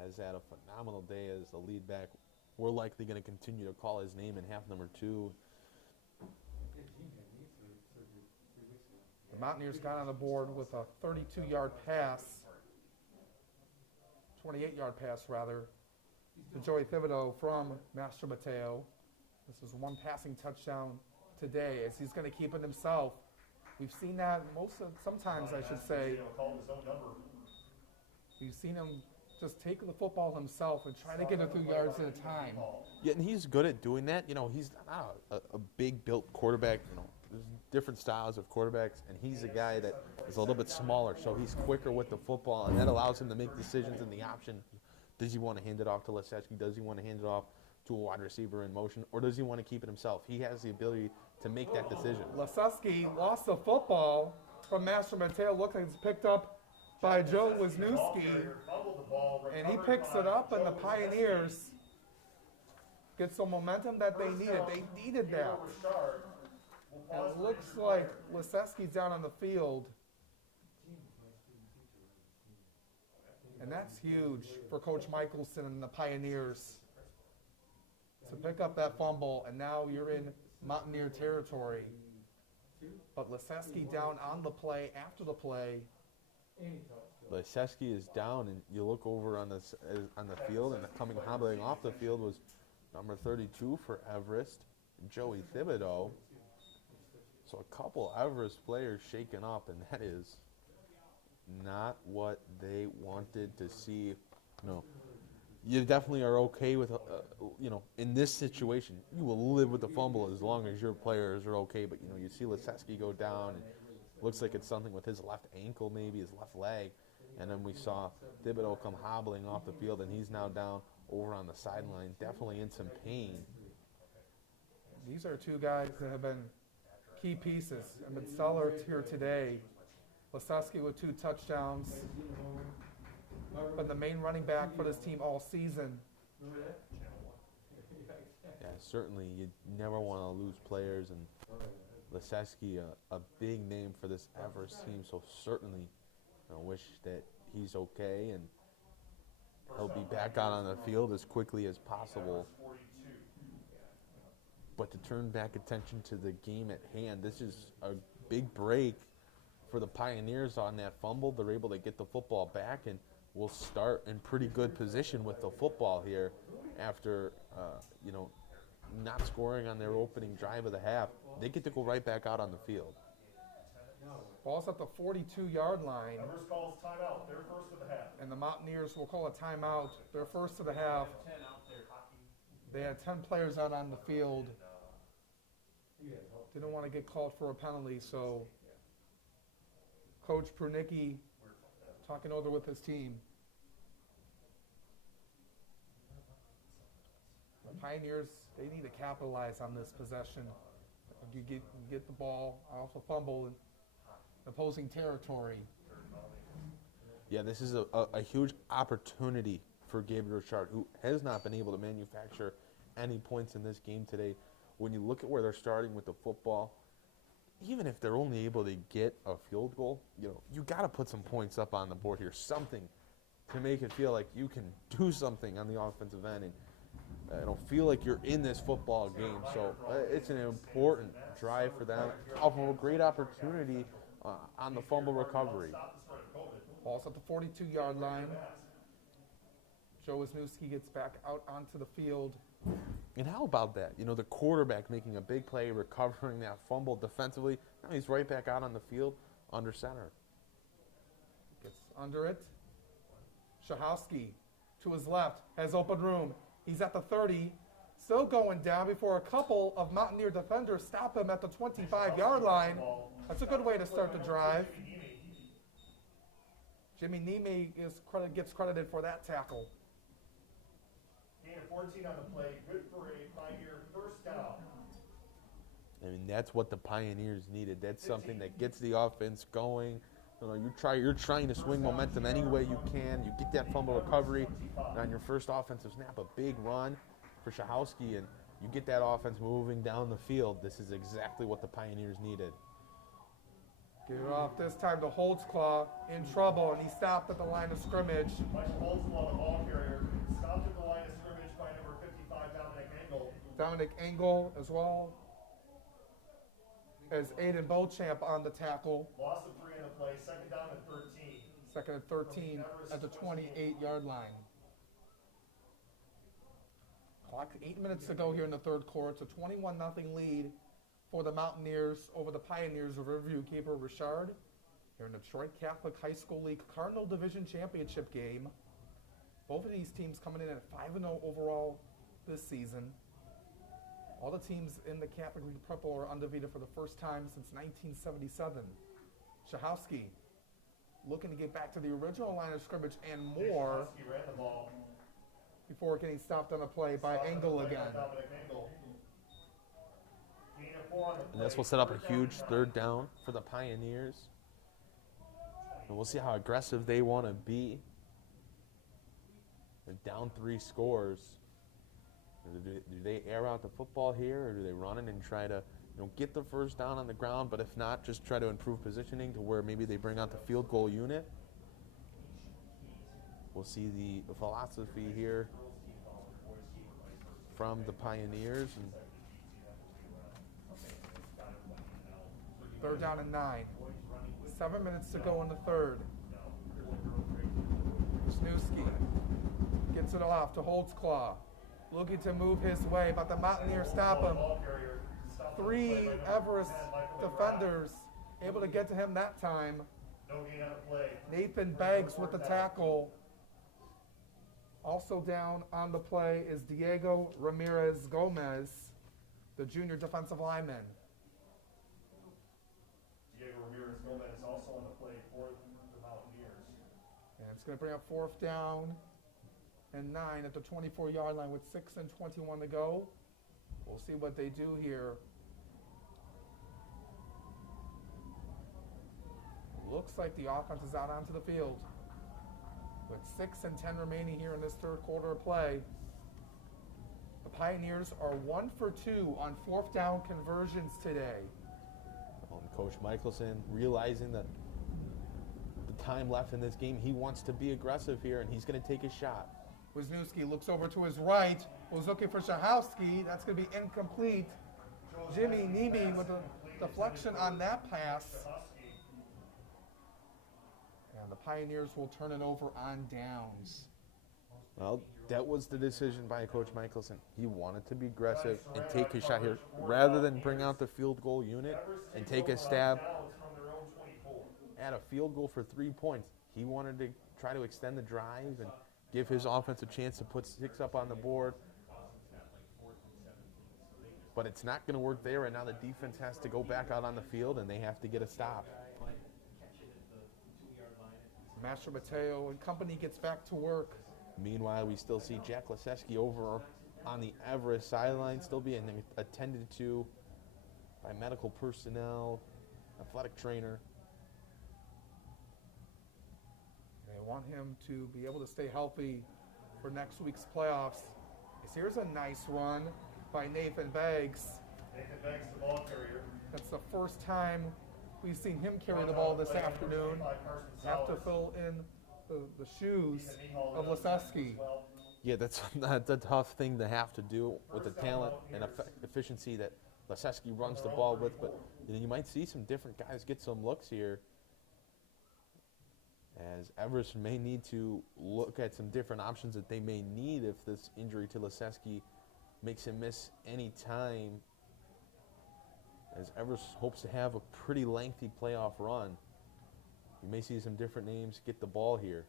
has had a phenomenal day as the lead back. We're likely going to continue to call his name in half number 2. The Mountaineers got on the board with a 32-yard pass, 28-yard pass rather, to Joey Thibodeau from Mastromateo. This is one passing touchdown today as he's going to keep it himself. We've seen that sometimes I should say. We've seen him just take the football himself and try to get it 2 yards at a time. Yeah, and he's good at doing that. You know, he's not a big built quarterback. You know, there's different styles of quarterbacks, and he's a guy that is a little bit smaller, so he's quicker with the football, and that allows him to make decisions in the option. Does he want to hand it off to Leseski? Does he want to hand it off to a wide receiver in motion, or does he want to keep it himself? He has the ability to make that decision. Lesuski lost the football from Master Mateo. Looks like it's picked up by Joe Wisniewski. And he picks it up, and the Pioneers get some momentum that they needed. They needed that. And it looks like Lesuski's down on the field. And that's huge for Coach Michelson and the Pioneers to pick up that fumble, and now you're in Mountaineer territory. But Lesuski down on the play, after the play. Lesuski is down, and you look over on the field, and coming hobbling off the field was number 32 for Everest, Joey Thibodeau. So a couple Everest players shaken up, and that is not what they wanted to see. You definitely are okay with, in this situation, you will live with the fumble as long as your players are okay. But, you see Lesuski go down, and looks like it's something with his left ankle, maybe his left leg. And then we saw Thibodeau come hobbling off the field, and he's now down over on the sideline, definitely in some pain. These are two guys that have been key pieces and been stellar here today. Lesuski with 2 touchdowns, but the main running back for this team all season. Yeah, certainly you never want to lose players, and Lesuski, a big name for this Everest team, so certainly wish that he's okay and he'll be back out on the field as quickly as possible. But to turn back attention to the game at hand, this is a big break for the Pioneers on that fumble. They're able to get the football back, and we'll start in pretty good position with the football here after, not scoring on their opening drive of the half. They get to go right back out on the field. Ball's at the 42-yard line. Everest calls timeout. They're first of the half. And the Mountaineers will call a timeout. They're first of the half. They had 10 players out on the field. Didn't want to get called for a penalty, so Coach Pernicki talking over with his team. The Pioneers, they need to capitalize on this possession. You get the ball off a fumble in opposing territory. Yeah, this is a huge opportunity for Gabriel Richard, who has not been able to manufacture any points in this game today. When you look at where they're starting with the football, even if they're only able to get a field goal, you got to put some points up on the board here, something to make it feel like you can do something on the offensive end, and feel like you're in this football game. So it's an important drive for them. A great opportunity on the fumble recovery. Ball's at the 42-yard line. Joe Wisniewski gets back out onto the field. And how about that? The quarterback making a big play, recovering that fumble defensively. Now he's right back out on the field under center. Gets under it. Shahowski to his left has open room. He's at the 30, still going down before a couple of Mountaineer defenders stop him at the 25-yard line. That's a good way to start the drive. Jimmy Neme gets credited for that tackle. Gain of 14 on the play, good for a Pioneer first down. I mean, that's what the Pioneers needed. That's something that gets the offense going. You're trying to swing momentum any way you can. You get that fumble recovery, and on your first offensive snap, a big run for Shahowski, and you get that offense moving down the field. This is exactly what the Pioneers needed. Get it off this time to Holtzclaw, in trouble, and he stopped at the line of scrimmage. Michael Holtzclaw, the ball carrier, stopped at the line of scrimmage by number 55, Dominic Engel. Dominic Engel as well as Aiden Beauchamp on the tackle. Loss of 3 on the play, second down and 13. Second and 13 at the 28-yard line. Clock 8 minutes to go here in the third quarter. It's a 21-0 lead for the Mountaineers over the Pioneers of Riverview. Gabriel Richard here in the Detroit Catholic High School League Cardinal Division Championship game. Both of these teams coming in at 5-0 overall this season. All the teams in the Catholic League Purple are undefeated for the first time since 1977. Shahowski looking to get back to the original line of scrimmage and more. Shahowski ran the ball. before getting stopped on a play by Stopped on the Engel play by again. Dominic Engel. Gain of 4 on the And this play, will set up a 3rd down huge and 9. third down for the Pioneers. And we'll see how aggressive they want to be. They're down 3 scores. Do they air out the football here, or do they run it and try to get the first down on the ground, but if not, just try to improve positioning to where maybe they bring out the field goal unit? We'll see the philosophy here from the Pioneers. And 3rd down and 9. 7 minutes to go in the third. Wisniewski gets it off to Holtzclaw. Looking to move his way, but the Mountaineers stop him. 3 Everest defenders able to get to him that time. No gain on the play. Nathan Beggs with the tackle. Also down on the play is Diego Ramirez Gomez, the junior defensive lineman. Diego Ramirez Gomez also on the play for the Mountaineers. And it's going to bring up 4th down and 9 at the 24-yard line with 6:21 to go. We'll see what they do here. Looks like the offense is out onto the field. With 6:10 remaining here in this third quarter of play. The Pioneers are 1 for 2 on 4th down conversions today. Coach Michelson realizing that the time left in this game, he wants to be aggressive here, and he's going to take a shot. Wisniewski looks over to his right, was looking for Shahowski. That's going to be incomplete. Jimmy Nemi with a deflection on that pass. And the Pioneers will turn it over on downs. Well, that was the decision by Coach Michelson. He wanted to be aggressive and take his shot here rather than bring out the field goal unit and take a stab at a field goal for 3 points. He wanted to try to extend the drive and give his offense a chance to put 6 up on the board. But it's not going to work there, and now the defense has to go back out on the field, and they have to get a stop. Master Mateo and company gets back to work. Meanwhile, we still see Jack Leseski over on the Everest sideline, still being attended to by medical personnel, athletic trainer. They want him to be able to stay healthy for next week's playoffs. Here's a nice run by Nathan Beggs. Nathan Beggs, the ball carrier. That's the first time we've seen him carry the ball this afternoon. Have to fill in the shoes of Leseski. Yeah, that's a tough thing to have to do with the talent and efficiency that Leseski runs the ball with. But you might see some different guys get some looks here, as Everest may need to look at some different options that they may need if this injury to Leseski makes him miss any time, as Everest hopes to have a pretty lengthy playoff run. You may see some different names get the ball here.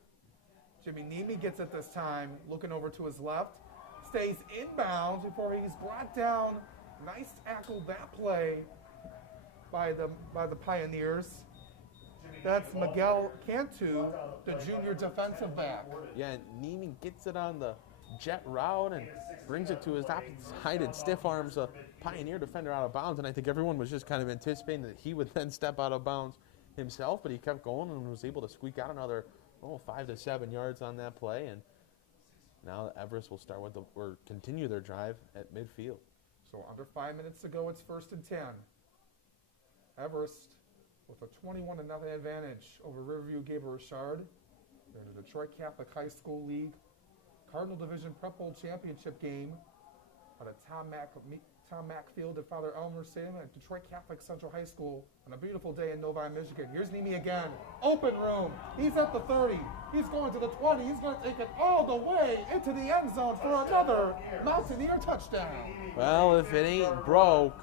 Jimmy Nemi gets it this time, looking over to his left. Stays inbound before he's brought down. Nice tackle that play by the Pioneers. That's Miguel Cantu, the junior defensive back. Yeah, and Neiman gets it on the jet route and brings it to his opposite side and stiff arms a Pioneer defender out of bounds. And I think everyone was just kind of anticipating that he would then step out of bounds himself, but he kept going and was able to squeak out another 5 to 7 yards on that play. And now Everest will start with continue their drive at midfield. So under 5 minutes to go, it's 1st and 10. Everest with a 21-0 advantage over Riverview Gabriel Richard. They're in the Detroit Catholic High School League Cardinal Division Prep Bowl Championship game at a Tom Mack Field at Father Elmer Stadium at Detroit Catholic Central High School on a beautiful day in Novi, Michigan. Here's Nemi again. Open room. He's at the 30. He's going to the 20. He's going to take it all the way into the end zone for another Mountaineer touchdown. Well, if it ain't broke,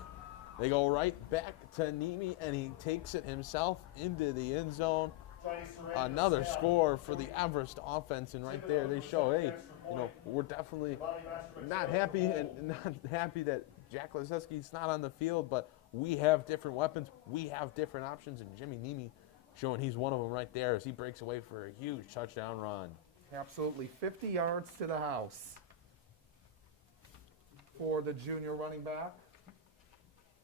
they go right back to Nemi, and he takes it himself into the end zone. Another score for the Everest offense, and right there they show, hey, we're definitely not happy that Jack Leseski's not on the field, but we have different weapons, we have different options, and Jimmy Nemi showing he's one of them right there as he breaks away for a huge touchdown run. Absolutely, 50 yards to the house. for the junior running back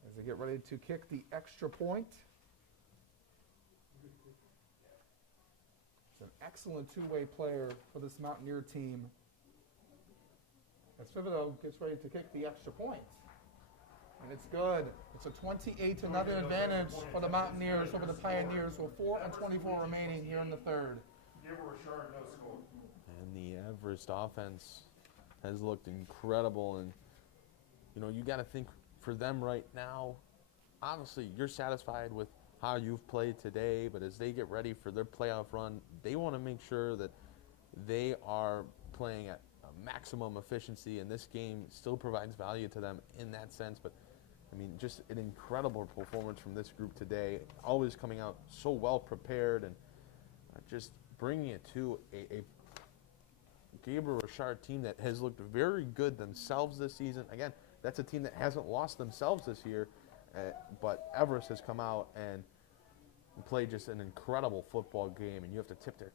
as they get ready to kick the extra point. It's an excellent two-way player for this Mountaineer team. As Thibodeau gets ready to kick the extra point. And it's good. It's a 28-0 advantage for the Mountaineers over the Pioneers with 4:24 remaining here in the third. Give Richard no score. And the Everest offense has looked incredible. And, you know, you got to think for them right now, obviously you're satisfied with how you've played today, but as they get ready for their playoff run, they want to make sure that they are playing at a maximum efficiency, and this game still provides value to them in that sense. But I mean, just an incredible performance from this group today, always coming out so well prepared and just bringing it to a Gabriel Richard team that has looked very good themselves this season. Again, that's a team that hasn't lost themselves this year, but Everest has come out and played just an incredible football game, and you have to tip your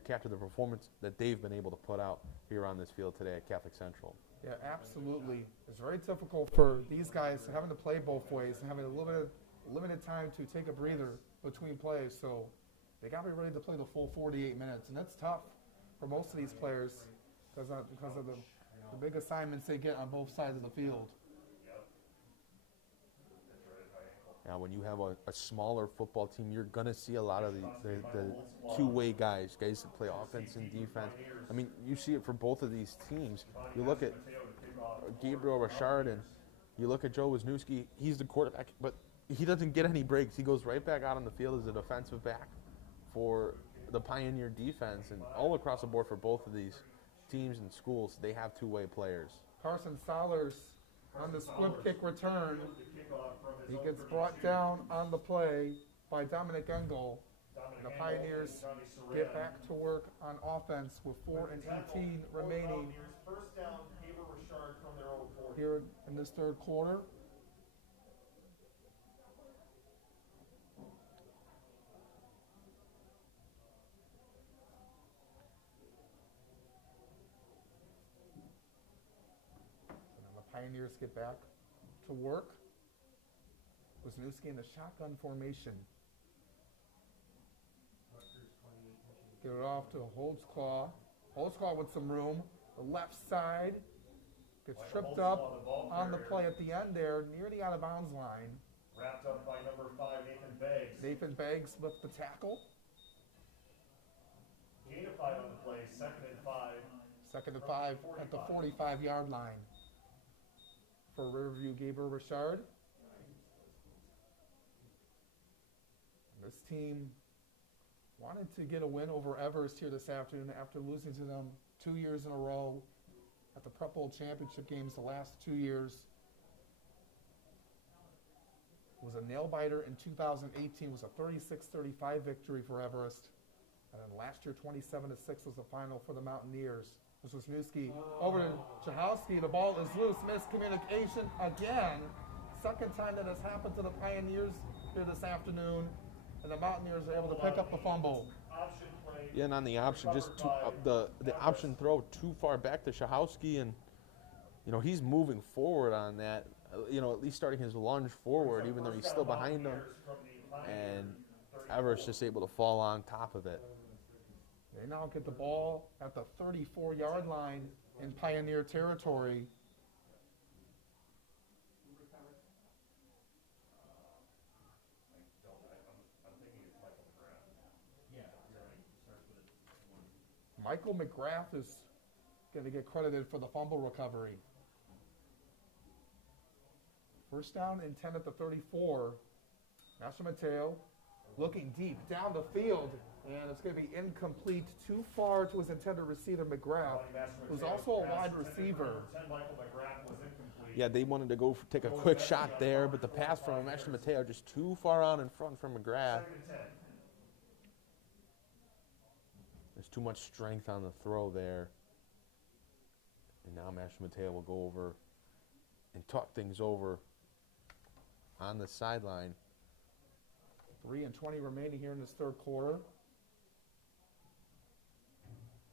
cap to the performance that they've been able to put out here on this field today at Catholic Central. Yeah, absolutely. It's very difficult for these guys having to play both ways and having a limited time to take a breather between plays. So they got to be ready to play the full 48 minutes, and that's tough for most of these players because of the big assignments they get on both sides of the field. Now, when you have a smaller football team, you're going to see a lot of the two-way guys that play offense and defense. I mean, you see it for both of these teams. You look at Gabriel Richard and you look at Joe Wisniewski. He's the quarterback, but he doesn't get any breaks. He goes right back out on the field as a defensive back for the Pioneer defense. And all across the board for both of these teams and schools, they have two-way players. Carson Solers on the squib kick return. He gets brought down on the play by Dominic Engel. And the Pioneers get back to work on offense with 4:18 remaining First down, Gabriel Richard from their own 40. here in this third quarter. And then the Pioneers get back to work. Wisniewski in the shotgun formation. Get it off to Holtzclaw. Holtzclaw with some room. The left side gets tripped up on the play at the end there, near the out-of-bounds line. Wrapped up by number 5, Nathan Beggs. Nathan Beggs with the tackle. Gain of 5 on the play, 2nd and 5. 2nd and 5 at the 45-yard line for Riverview Gabriel Richard. This team wanted to get a win over Everest here this afternoon after losing to them 2 years in a row at the Prep Bowl championship games the last 2 years. It was a nail-biter in 2018. It was a 36-35 victory for Everest. And then last year, 27-6 was the final for the Mountaineers. This was Wisniewski over to Chahowski. The ball is loose. Miscommunication again. Second time that has happened to the Pioneers here this afternoon. And the Mountaineers are able to pick up the fumble. Yeah, and on the option, just the option throw too far back to Chahowski, and you know he's moving forward on that. You know, at least starting his lunge forward, even though he's still behind him, and Everest just able to fall on top of it. They now get the ball at the 34-yard line in Pioneer territory. Michael McGrath is going to get credited for the fumble recovery. First down and 10 at the 34. Master Mateo looking deep down the field, and it's going to be incomplete, too far to his intended receiver, McGrath, who's also a wide receiver. Yeah, they wanted to go take a quick shot there, but the pass from Master Mateo just too far out in front from McGrath. There's too much strength on the throw there. And now Master Mateo will go over and talk things over on the sideline. 3:20 remaining here in this third quarter.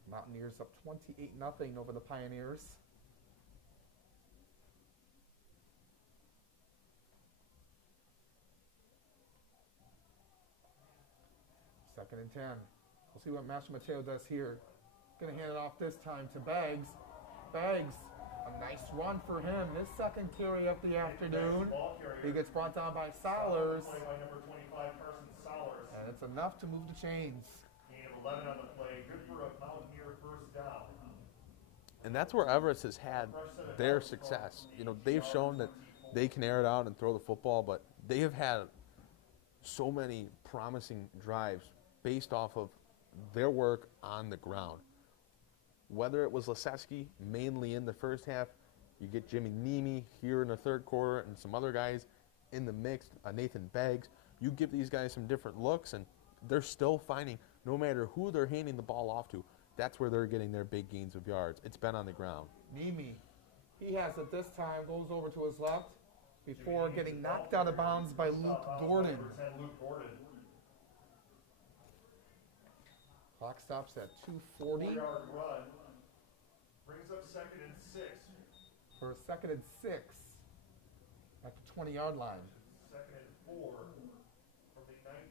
Mountaineers up 28-0 over the Pioneers. 2nd and 10. We'll see what Master Mateo does here. Going to hand it off this time to Beggs. Beggs, a nice run for him. His second carry of the afternoon. He gets brought down by Solers. Play by number 25, Carson Solers. And it's enough to move the chains. Gain of 11 on the play. Good for a Mountaineer first down. And that's where Everest has had their success. You know, they've shown that they can air it out and throw the football, but they have had so many promising drives based off of their work on the ground. Whether it was Leseski mainly in the first half, you get Jimmy Nemi here in the third quarter and some other guys in the mix, Nathan Beggs. You give these guys some different looks, and they're still finding, no matter who they're handing the ball off to, that's where they're getting their big gains of yards. It's been on the ground. Nemi, he has it this time, goes over to his left before getting knocked out of bounds by Luke Gordon. Clock stops at 2:40 4-yard run. Brings up 2nd and 6. for a 2nd and 6 at the 20-yard line. 2nd and 4 from the 19.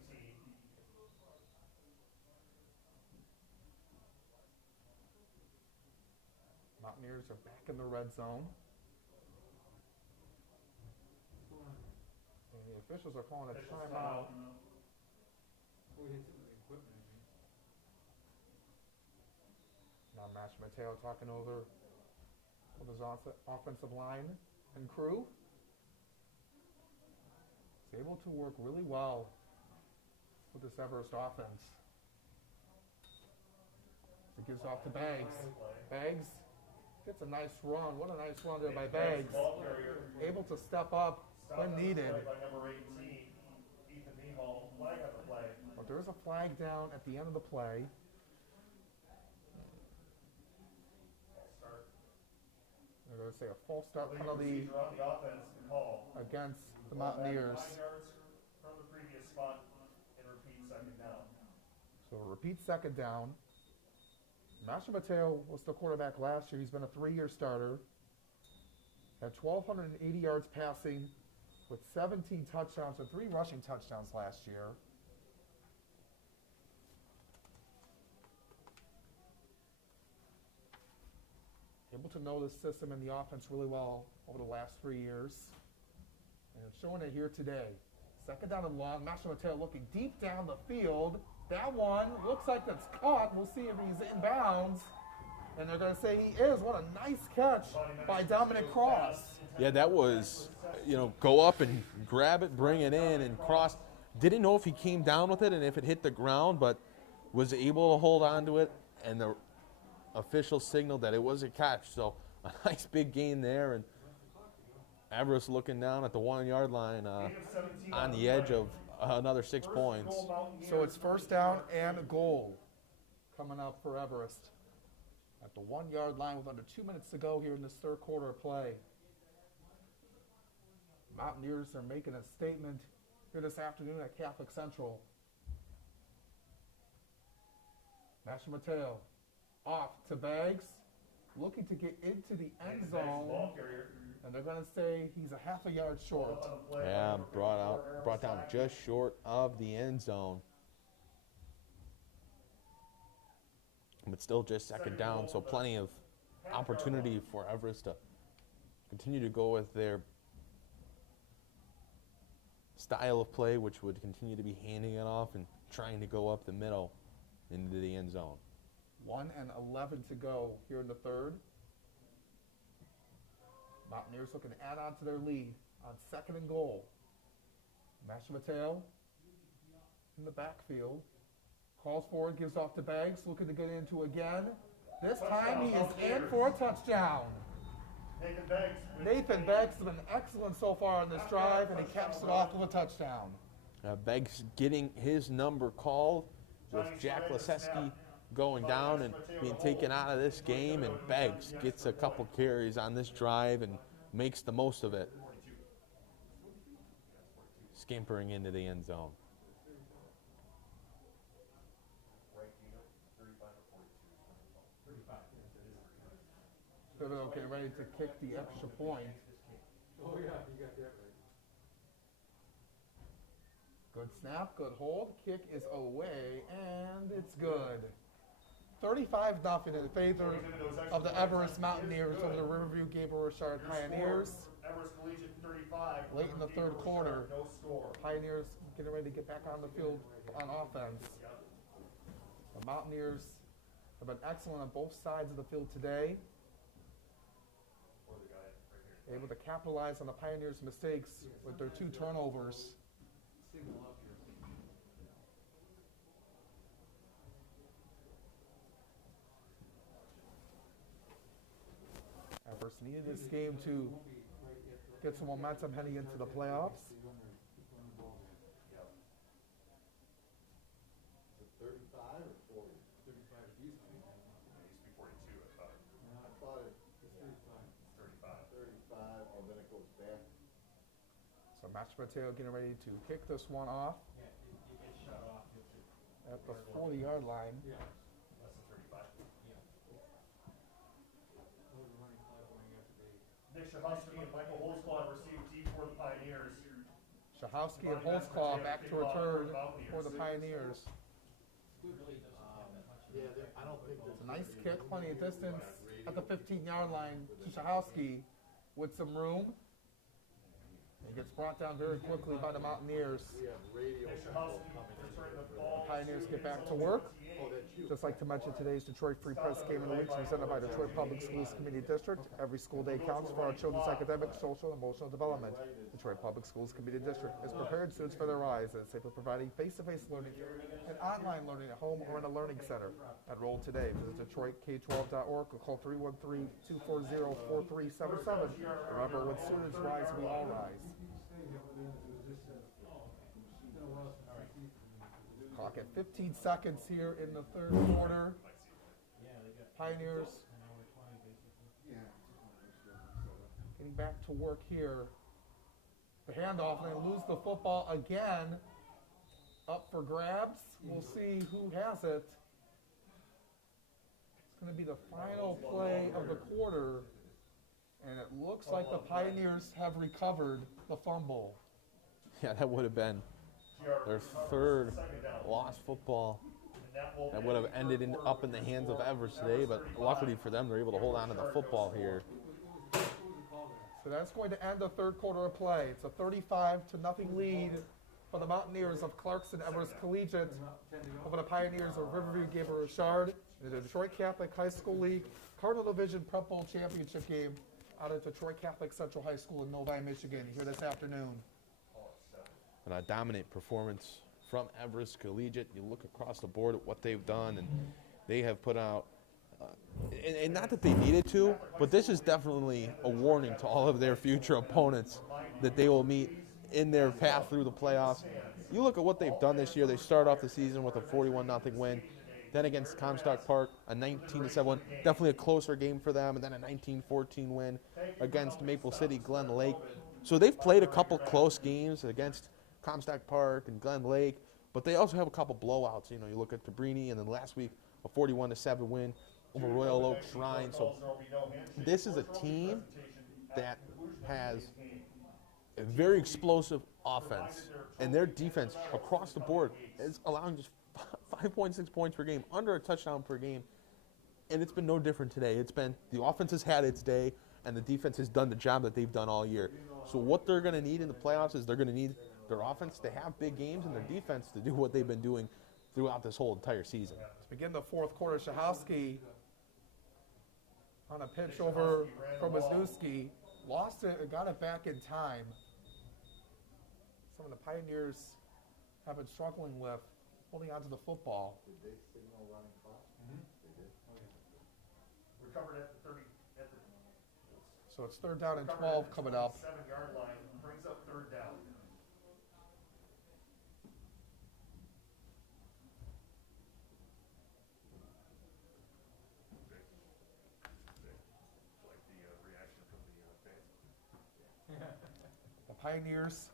Mountaineers are back in the red zone. And the officials are calling a timeout. Now Master Mateo talking over with his offensive line and crew. He's able to work really well with this Everest offense. It gives off to Beggs. Beggs gets a nice run. What a nice run there by Beggs. Able to step up when needed. By number 18, Ethan Mehall. Flag on the play. But there is a flag down at the end of the play. They're going to say a false start penalty On the offense call. against the Mountaineers. 9 yards from the previous spot and repeat 2nd down. So repeat 2nd down. Master Mateo was the quarterback last year. He's been a 3-year starter. Had 1,280 yards passing with 17 touchdowns and 3 rushing touchdowns last year. Able to know the system and the offense really well over the last 3 years. And showing it here today. 2nd down and long. Master Mateo looking deep down the field. That one looks like that's caught. We'll see if he's in bounds. And they're going to say he is. What a nice catch by Dominic Cross. Yeah, that was, you know, go up and grab it, bring it in, and Cross didn't know if he came down with it and if it hit the ground, but was able to hold on to it, and the official signaled that it was a catch. So a nice big gain there, and Everest looking down at the 1-yard line on the edge of another 6 points. So it's 1st down and a goal coming up for Everest at the 1-yard line with under 2 minutes to go here in this third quarter of play. Mountaineers are making a statement here this afternoon at Catholic Central. Master Mateo off to Beggs, looking to get into the end zone, and they're going to say he's a half a yard short. Yeah, brought down just short of the end zone. But still just 2nd down, so plenty of opportunity for Everest to continue to go with their style of play, which would continue to be handing it off and trying to go up the middle into the end zone. 1 and 11 to go here in the third. Mountaineers looking to add on to their lead on 2nd and goal. Master Mateo in the backfield. Calls forward, gives off to Beggs, looking to get into again. This time he is in for a touchdown. Nathan Beggs has been excellent so far on this drive, and he caps it off with a touchdown. Beggs getting his number called with Jack Leseski going down and being taken out of this game, and Beggs gets a couple carries on this drive and makes the most of it, skimpering into the end zone. Thibodeau getting ready to kick the extra point. Oh, yeah, you got that right. Good snap, good hold. Kick is away, and it's good. 35-0 in favor of the Everest Mountaineers over the Riverview Richard Pioneers. Everest Collegiate 35. Late in the third quarter, No score. Pioneers getting ready to get back on the field on offense. The Mountaineers have been excellent on both sides of the field today, Or the guy right here. able to capitalize on the Pioneers' mistakes with their 2 turnovers. Everest needed this game to get some momentum heading into the playoffs. Is it 35 or 40? 35 used to be. It used to be 42, I thought. I thought it was 35. 35. 35, oh, then it goes back. So Match Mateo getting ready to kick this one off Yeah, it gets shut off if it. at the 40-yard line. Yeah. Less than 35. Those are running clock going after they. Nick Shahusky and Michael Holzclaw received D for the Pioneers. Shahowski and Holzclaw back to return for the Pioneers. Really doesn't have that much. Yeah, I don't think It's a nice kick, plenty of distance at the 15-yard line to Shahowski with some room. He gets brought down very quickly by the Mountaineers. we have radio Nick people Shahusky coming in. returned the ball. Pioneers get back to work. Oh, that's you. Just like to mention, today's Detroit Free Press Game of the Week is presented by Detroit Public Schools Community District. Every school day counts for our children's academic, social, and emotional development. Detroit Public Schools Community District is prepared students for their eyes and safe with providing face-to-face learning and online learning at home or in a learning center. Enroll today. Visit DetroitK12.org or call 313-240-4377. Remember, when students rise, we all rise. Clock at 15 seconds here in the third quarter. Yeah, they got Pioneers an hour 20 basically. getting back to work here. The handoff, and they lose the football again. Up for grabs. We'll see who has it. It's going to be the final play of the quarter. And it looks like the Pioneers have recovered the fumble. Yeah, that would have been their third lost football. That would have ended up in the hands of Everest today, but luckily for them, they're able to hold on to the football here. So that's going to end the third quarter of play. It's a 35-0 lead for the Mountaineers of Clarkston Everest Collegiate over the Pioneers of Riverview Richard in the Detroit Catholic High School League Cardinal Division Prep Bowl Championship game out at Detroit Catholic Central High School in Novi, Michigan here this afternoon. And a dominant performance from Everest Collegiate. You look across the board at what they've done, and they have put out, and not that they needed to, but this is definitely a warning to all of their future opponents that they will meet in their path through the playoffs. You look at what they've done this year. They start off the season with a 41-0 win. Then against Comstock Park, a 19-7 win. Definitely a closer game for them. And then a 19-14 win against Maple City Glen Lake. So they've played a couple close games against Comstock Park and Glen Lake. But they also have a couple blowouts. You know, you look at Cabrini, and then last week, a 41-7 win over Royal Oak Shrine. So this is a team that has a very explosive offense. And their defense across the board is allowing just 5.6 points per game, under a touchdown per game. And it's been no different today. It's been the offense has had its day, and the defense has done the job that they've done all year. So what they're going to need in the playoffs is they're going to need their offense to have big games and their defense to do what they've been doing throughout this whole entire season. To begin the fourth quarter, Shahowski on a pitch over from Wisniewski, lost it and got it back in time. Some of the Pioneers have been struggling with holding onto the football. Did they signal running clock? They did. Recovered at the 30, at the So it's third down and 12 coming up. 7-yard line, brings up third down. Like the reaction from the fans. The Pioneers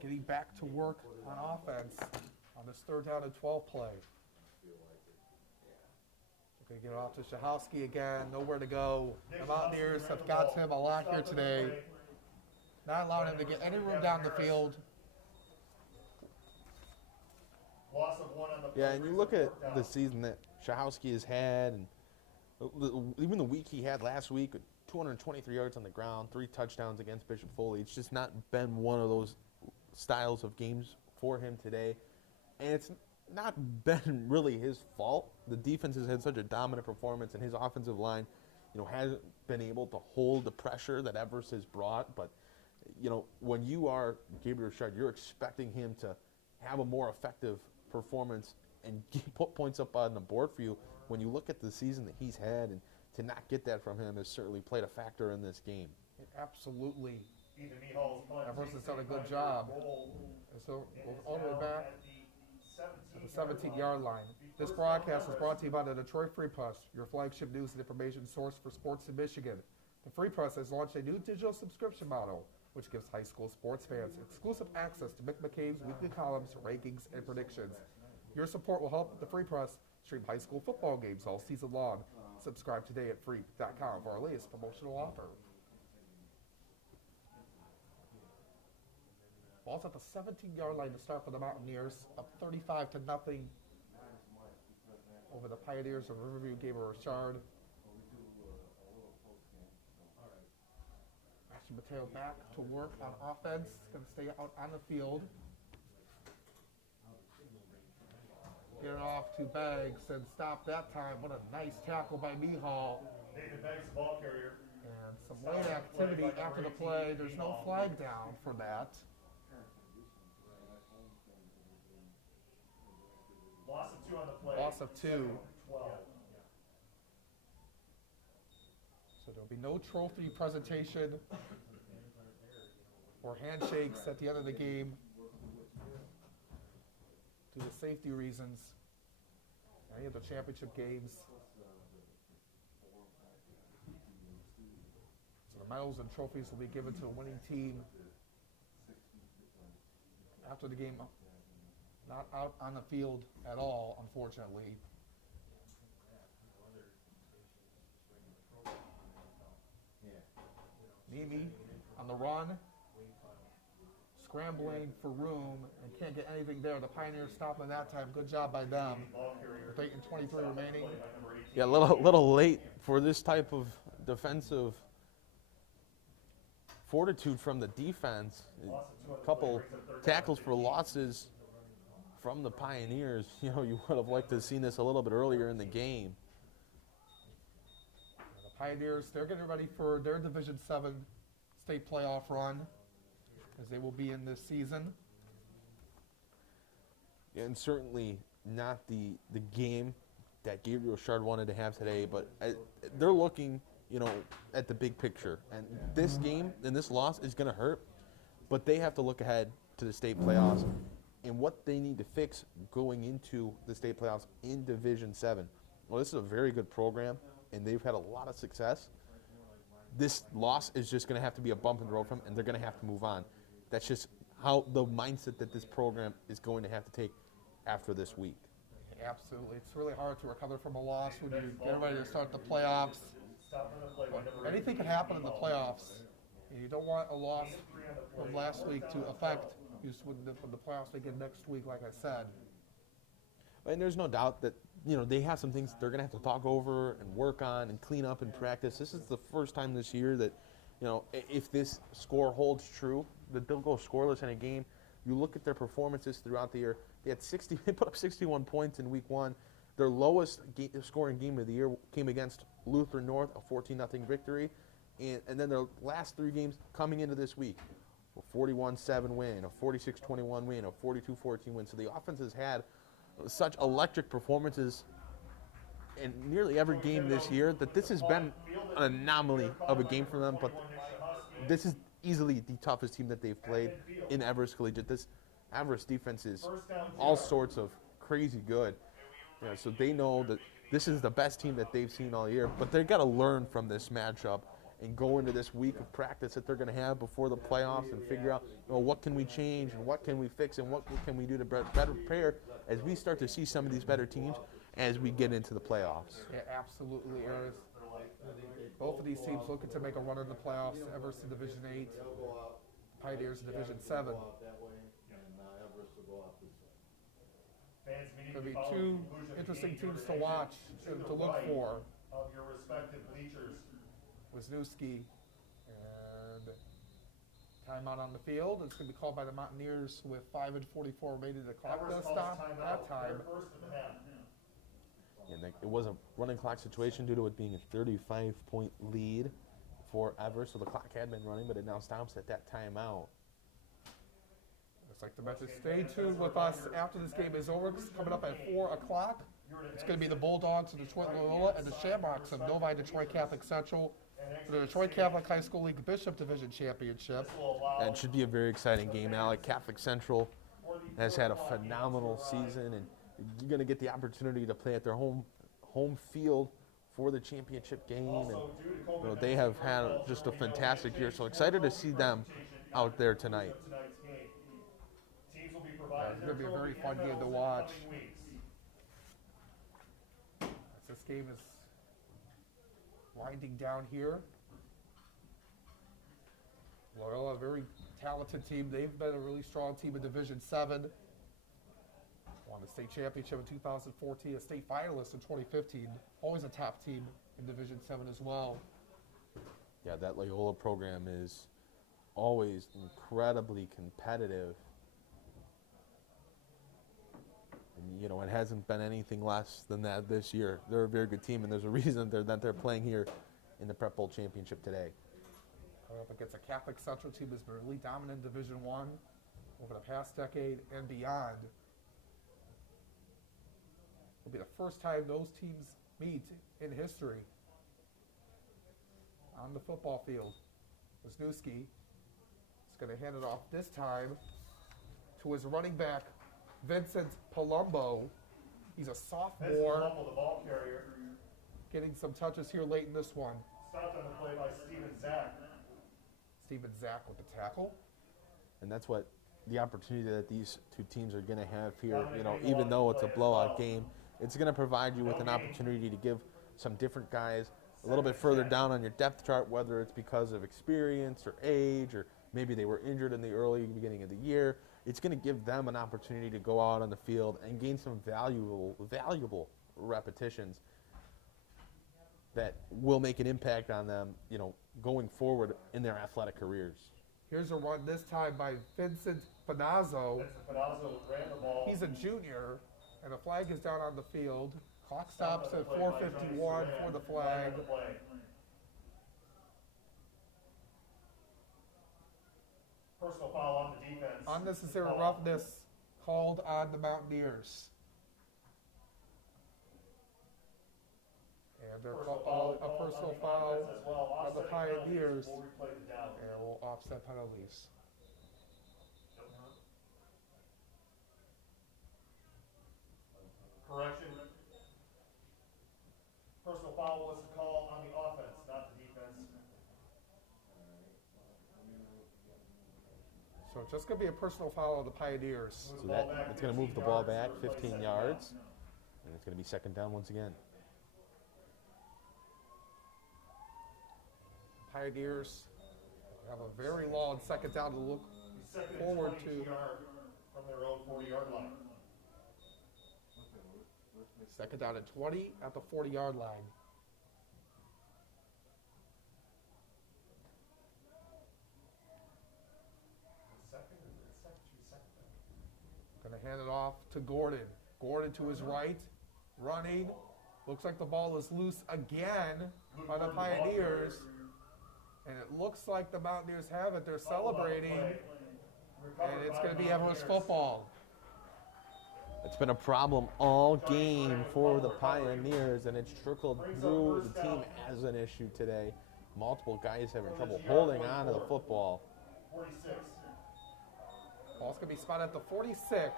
getting back to work on offense on this third down and 12 play. We're going to get it off to Shahowski again. Nowhere to go. The Mountaineers have got him a lot here today. Not allowing him to get any room down the field. Loss of one on the play. Yeah, and you brings look up at fourth down. the season that Shahowski has had, and even the week he had last week, with 223 yards on the ground, 3 touchdowns against Bishop Foley. It's just not been one of those styles of games for him today, and it's not been really his fault. The defense has had such a dominant performance, and his offensive line, hasn't been able to hold the pressure that Everest has brought. But when you are Gabriel Richard, you're expecting him to have a more effective performance and put points up on the board for you. When you look at the season that he's had, and to not get that from him has certainly played a factor in this game. Absolutely. Ethan Ehal's punt Everest has takes done a a good 5-yard job. goal And so and goes is all the way now back at to the 17-yard line. This broadcast is brought to you by the Detroit Free Press, your flagship news and information source for sports in Michigan. The Free Press has launched a new digital subscription model, which gives high school sports fans exclusive access to Mick McCabe's weekly columns, rankings, and predictions. Your support will help the Free Press stream high school football games all season long. Subscribe today at free.com for our latest promotional offer. Ball's at the 17-yard line to start for the Mountaineers, up 35-0 over the Pioneers of Riverview. Gabriel Richard. Ashton Mateo back to work on offense. Going to stay out on the field. Get it off to Beggs and stop that time. What a nice tackle by Mihal. Nathan Beggs, the ball carrier. And some late activity after the play. There's no flag down for that. Loss of 2 on the play. Loss of 2. 12. So there'll be no trophy presentation or handshakes at the end of the game due to safety reasons. Any of the championship games. So the medals and trophies will be given to the winning team after the game. Not out on the field at all, unfortunately. Nimi on the run, scrambling for room, and can't get anything there. The Pioneers stopping that time. Good job by them. With 8:23 remaining. Yeah, a little late for this type of defensive fortitude from the defense. A couple tackles for losses from the Pioneers. You would have liked to have seen this a little bit earlier in the game. The Pioneers, they're getting ready for their Division 7 state playoff run, as they will be in this season. And certainly not the game that Gabriel Richard wanted to have today, but they're looking, at the big picture. And this game and this loss is going to hurt, but they have to look ahead to the state playoffs and what they need to fix going into the state playoffs in Division 7. Well, this is a very good program, and they've had a lot of success. This loss is just going to have to be a bump in the road for them, and they're going to have to move on. That's just how the mindset that this program is going to have to take after this week. Absolutely. It's really hard to recover from a loss when you get ready to start the playoffs. Anything can happen in the playoffs. You don't want a loss from last week to affect you when the playoffs begin next week, like I said. And there's no doubt that, they have some things they're going to have to talk over and work on and clean up in practice. This is the first time this year that, if this score holds true, that they'll go scoreless in a game. You look at their performances throughout the year. They put up 61 points in week 1. Their lowest scoring game of the year came against Lutheran North, a 14-0 victory. And then their last 3 games coming into this week, a 41-7 win, a 46-21 win, a 42-14 win. So the offense has had such electric performances in nearly every game this year that this has been an anomaly of a game for them. But this is easily the toughest team that they've played in Everest Collegiate. This Everest defense is all sorts of crazy good. So they know that this is the best team that they've seen all year. But they've got to learn from this matchup and go into this week of practice that they're going to have before the playoffs and figure out, what can we change and what can we fix and what can we do to better prepare as we start to see some of these better teams as we get into the playoffs. Yeah, absolutely, Eris. Both of these teams looking to make a run in the playoffs. Everest in Division 8. Pioneers in Division Seattle 7. will go out that way, and Everest will go out this way. Fans Going to immediately be following two the conclusion of the interesting game, teams your to watch attention and to to the look right for. of your respective bleachers. Wisniewski, and timeout on the field. It's going to be called by the Mountaineers with 5:44 remaining. The clock does Everest calls stop timeout. that time. Their first of the half. And it was a running clock situation due to it being a 35-point lead for Everest. So the clock had been running, but it now stops at that timeout. It's like the message. Stay tuned with us after this game is over. It's coming up at 4 o'clock. It's going to be the Bulldogs of Detroit Loyola and the Shamrocks of Novi Detroit Catholic Central for the Detroit Catholic High School League Bishop Division Championship. And it should be a very exciting game, Alec. Catholic Central has had a phenomenal season, and you're going to get the opportunity to play at their home field for the championship game. And you know, they have had just a fantastic year. So excited to see them out there tonight. Teams will be It's provided going to be a very fun game to watch. As this game is winding down here. Loyola, a very talented team. They've been a really strong team in Division 7. Won the state championship in 2014, a state finalist in 2015. Always a top team in Division 7 as well. Yeah, that Loyola program is always incredibly competitive. And, you know, it hasn't been anything less than that this year. They're a very good team, and there's a reason that they're playing here in the Prep Bowl Championship today. Coming up against a Catholic Central team that's been really dominant in Division 1 over the past decade and beyond. It'll be the first time those teams meet in history. On the football field, Wisniewski is going to hand it off this time to his running back, Vincent Palumbo. He's a sophomore, The ball carrier. getting some touches here late in this one. Stopped on the play by Steven Zach. Steven Zach with the tackle. And that's what the opportunity that these two teams are going to have here. You know, even though it's a blowout game, it's going to provide you with an opportunity to give some different guys a little bit further down on your depth chart, whether it's because of experience or age, or maybe they were injured in the early beginning of the year. It's going to give them an opportunity to go out on the field and gain some valuable repetitions that will make an impact on them, you know, going forward in their athletic careers. Here's a run this time by Vincent Panazzo. Panazzo ran the ball. He's a junior, and the flag is down on the field. Clock stops at 4:51 for the flag. Personal foul on the defense. Unnecessary roughness called on the Mountaineers. And they're called a personal foul on the Pioneers, We'll replay the down. and will offset penalties. Correction. Personal foul was called on the offense, not the defense. So it's just going to be a personal foul on the Pioneers. So that's going to move the ball back 15 yards, and it's going to be second down once again. Pioneers have a very long second down to look Second forward and 20 to. yard from their own 40-yard line. Second down at 20 at the 40-yard line. Going to hand it off to Gordon. Gordon to his right, running. Looks like the ball is loose again by the Pioneers. And it looks like the Mountaineers have it. They're celebrating. And it's going to be Everest football. It's been a problem all game for the Pioneers, and it's trickled through the team as an issue today. Multiple guys having trouble holding on to the football. 46. Ball's going to be spotted at the 46.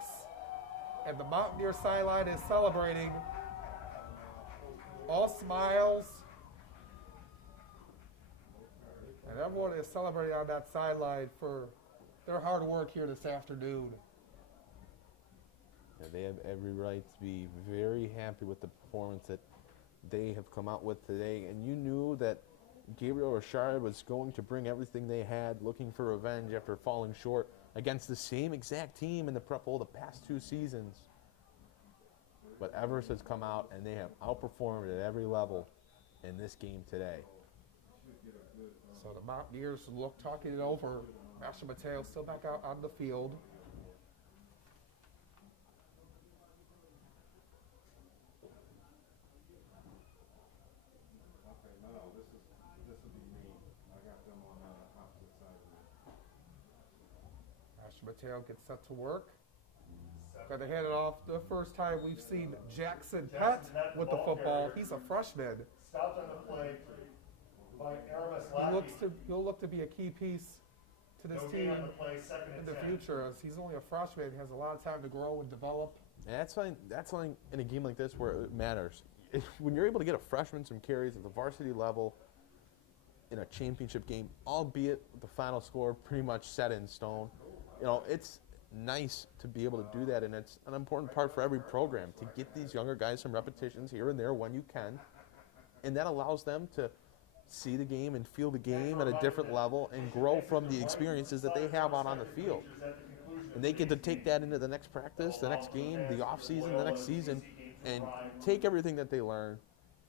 And the Mountaineer sideline is celebrating. All smiles. And everyone is celebrating on that sideline for their hard work here this afternoon. Yeah, they have every right to be very happy with the performance that they have come out with today. And you knew that Gabriel Richard was going to bring everything they had, looking for revenge after falling short against the same exact team in the Prep Bowl the past 2 seasons. But Everest has come out, and they have outperformed at every level in this game today. So the Mountaineers look talking it over. Master Mateo still back out on the field. Okay, no, this will be me. I got them on the opposite side of me. Master Mateo gets set to work. Going to hand it off the first time we've seen Jackson Pett with the football. He's a freshman. Stopped on the play by Aramis Lackey. He'll look to be a key piece to this No team gain on the play, second in and the 10. future, as he's only a freshman. He has a lot of time to grow and develop. And that's something in a game like this where it matters. When you're able to get a freshman some carries at the varsity level in a championship game, albeit the final score pretty much set in stone, it's nice to be able to do that, and it's an important part for every program to get these younger guys some repetitions here and there when you can, and that allows them to see the game and feel the game at a different level and grow from the experiences that they have out on the field. And they get to take that into the next practice, the next game, the off season, the next season, and take everything that they learn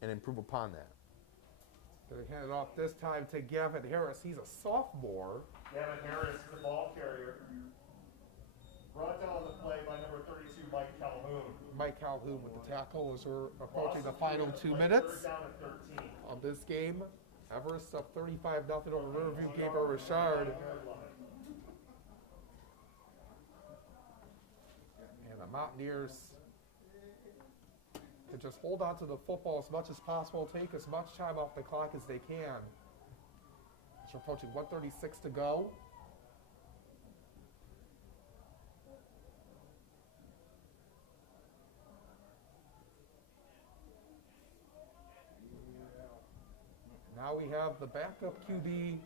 and improve upon that. Going to hand it off this time to Gavin Harris. He's a sophomore. Gavin Harris, the ball carrier. Brought down on the play by number 32, Mike Calhoun. Mike Calhoun with the tackle as we're approaching the final 2 Third minutes down and 13. of this game. Everest up 35-0 over Riverview. Gabriel Richard. And the Mountaineers can just hold on to the football as much as possible, take as much time off the clock as they can. As we're approaching 1:36 to go. Now we have the backup QB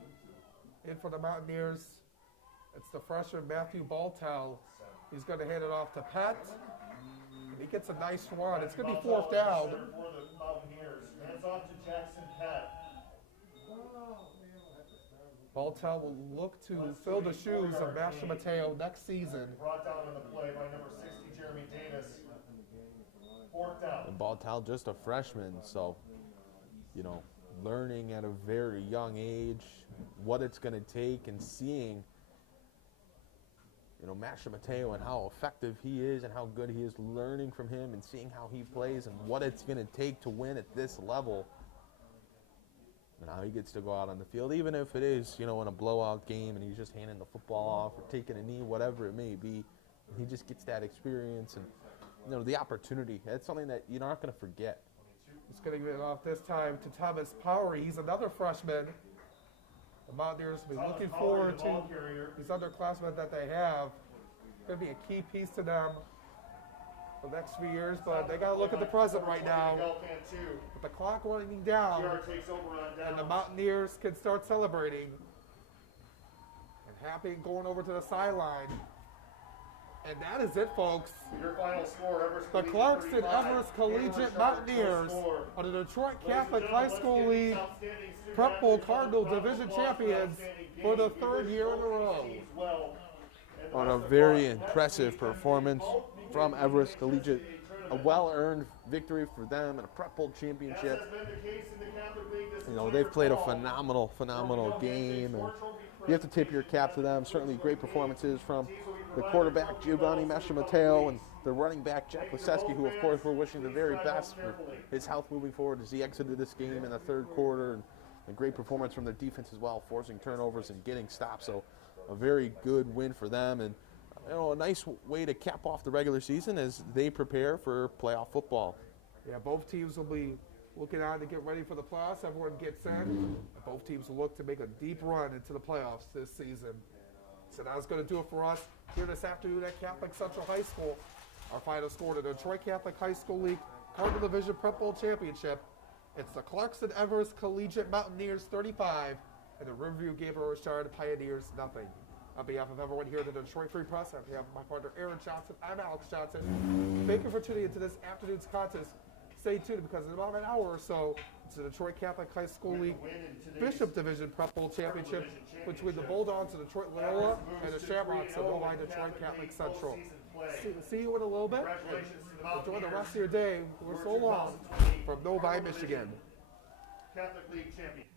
in for the Mountaineers. It's the freshman Matthew Baltel. He's going to hand it off to Pett. And he gets a nice run. It's going to be 4th down. For the Mountaineers. Hands off to Jackson Pett. Baltel will look to fill the shoes of Master Mateo next season. Brought down on the play by number 60, Jeremy Davis. 4th down. And Baltal just a freshman, so, learning at a very young age what it's going to take and seeing, Master Mateo and how effective he is and how good he is, learning from him and seeing how he plays and what it's going to take to win at this level. And how he gets to go out on the field, even if it is, in a blowout game and he's just handing the football off or taking a knee, whatever it may be. He just gets that experience and, the opportunity. That's something that you're not going to forget. It's going to get it off this time to Thomas Powery. He's another freshman. The Mountaineers will be looking forward to these underclassmen that they have. Going to be a key piece to them for the next few years, but they got to look at the present right now. With the clock running down, and the Mountaineers can start celebrating and happy going over to the sideline. And that is it, folks. Your final score, Everest The Collegiate Clarkston 35, Everest Collegiate Everest Mountaineers score. are the Detroit Ladies and Catholic gentlemen, High let's School give these League outstanding student Prep Bowl athletes Cardinal round of Division applause for champions outstanding for the games. We 3rd wish year in a both row. these teams well. And On the a rest of very us, impressive next week, performance both from begin Everest the Collegiate, NCAA a tournament. well-earned victory for them and a Prep Bowl As championship. has been the case in the Catholic League this entire They've played a fall. phenomenal game, and you have to tip your cap to them. Certainly great performances from the quarterback, Giovanni Mastromateo, and the running back, Jack Leseski, who, of course, we're wishing the very best for his health moving forward as he exited this game in the 3rd quarter, and a great performance from their defense as well, forcing turnovers and getting stops. So a very good win for them, and a nice way to cap off the regular season as they prepare for playoff football. Yeah, both teams will be looking on to get ready for the playoffs. Everyone gets in. Both teams will look to make a deep run into the playoffs this season. So that's going to do it for us here this afternoon at Catholic Central High School. Our final score to the Detroit Catholic High School League Cardinal Division Prep Bowl Championship. It's the Clarkston Everest Collegiate Mountaineers 35 and the Riverview Gabriel Richard Pioneers nothing. On behalf of everyone here at the Detroit Free Press, on behalf of my partner Aaron Johnson, I'm Alex Johnson. Thank you for tuning into this afternoon's contest. Stay tuned because in about an hour or so, to the Detroit Catholic High School With the League win in today's Bishop Division Prep Bowl Championship Division between the Championship. Bulldogs of Detroit Loyola and the Everest moves to Shamrocks of 3-0 Novi in Detroit Catholic Catholic League Central. postseason play. See you in a little bit. Congratulations to the Enjoy the Mountaineers rest of your day. We're so for long 2020 from Novi, Michigan. Catholic League champion.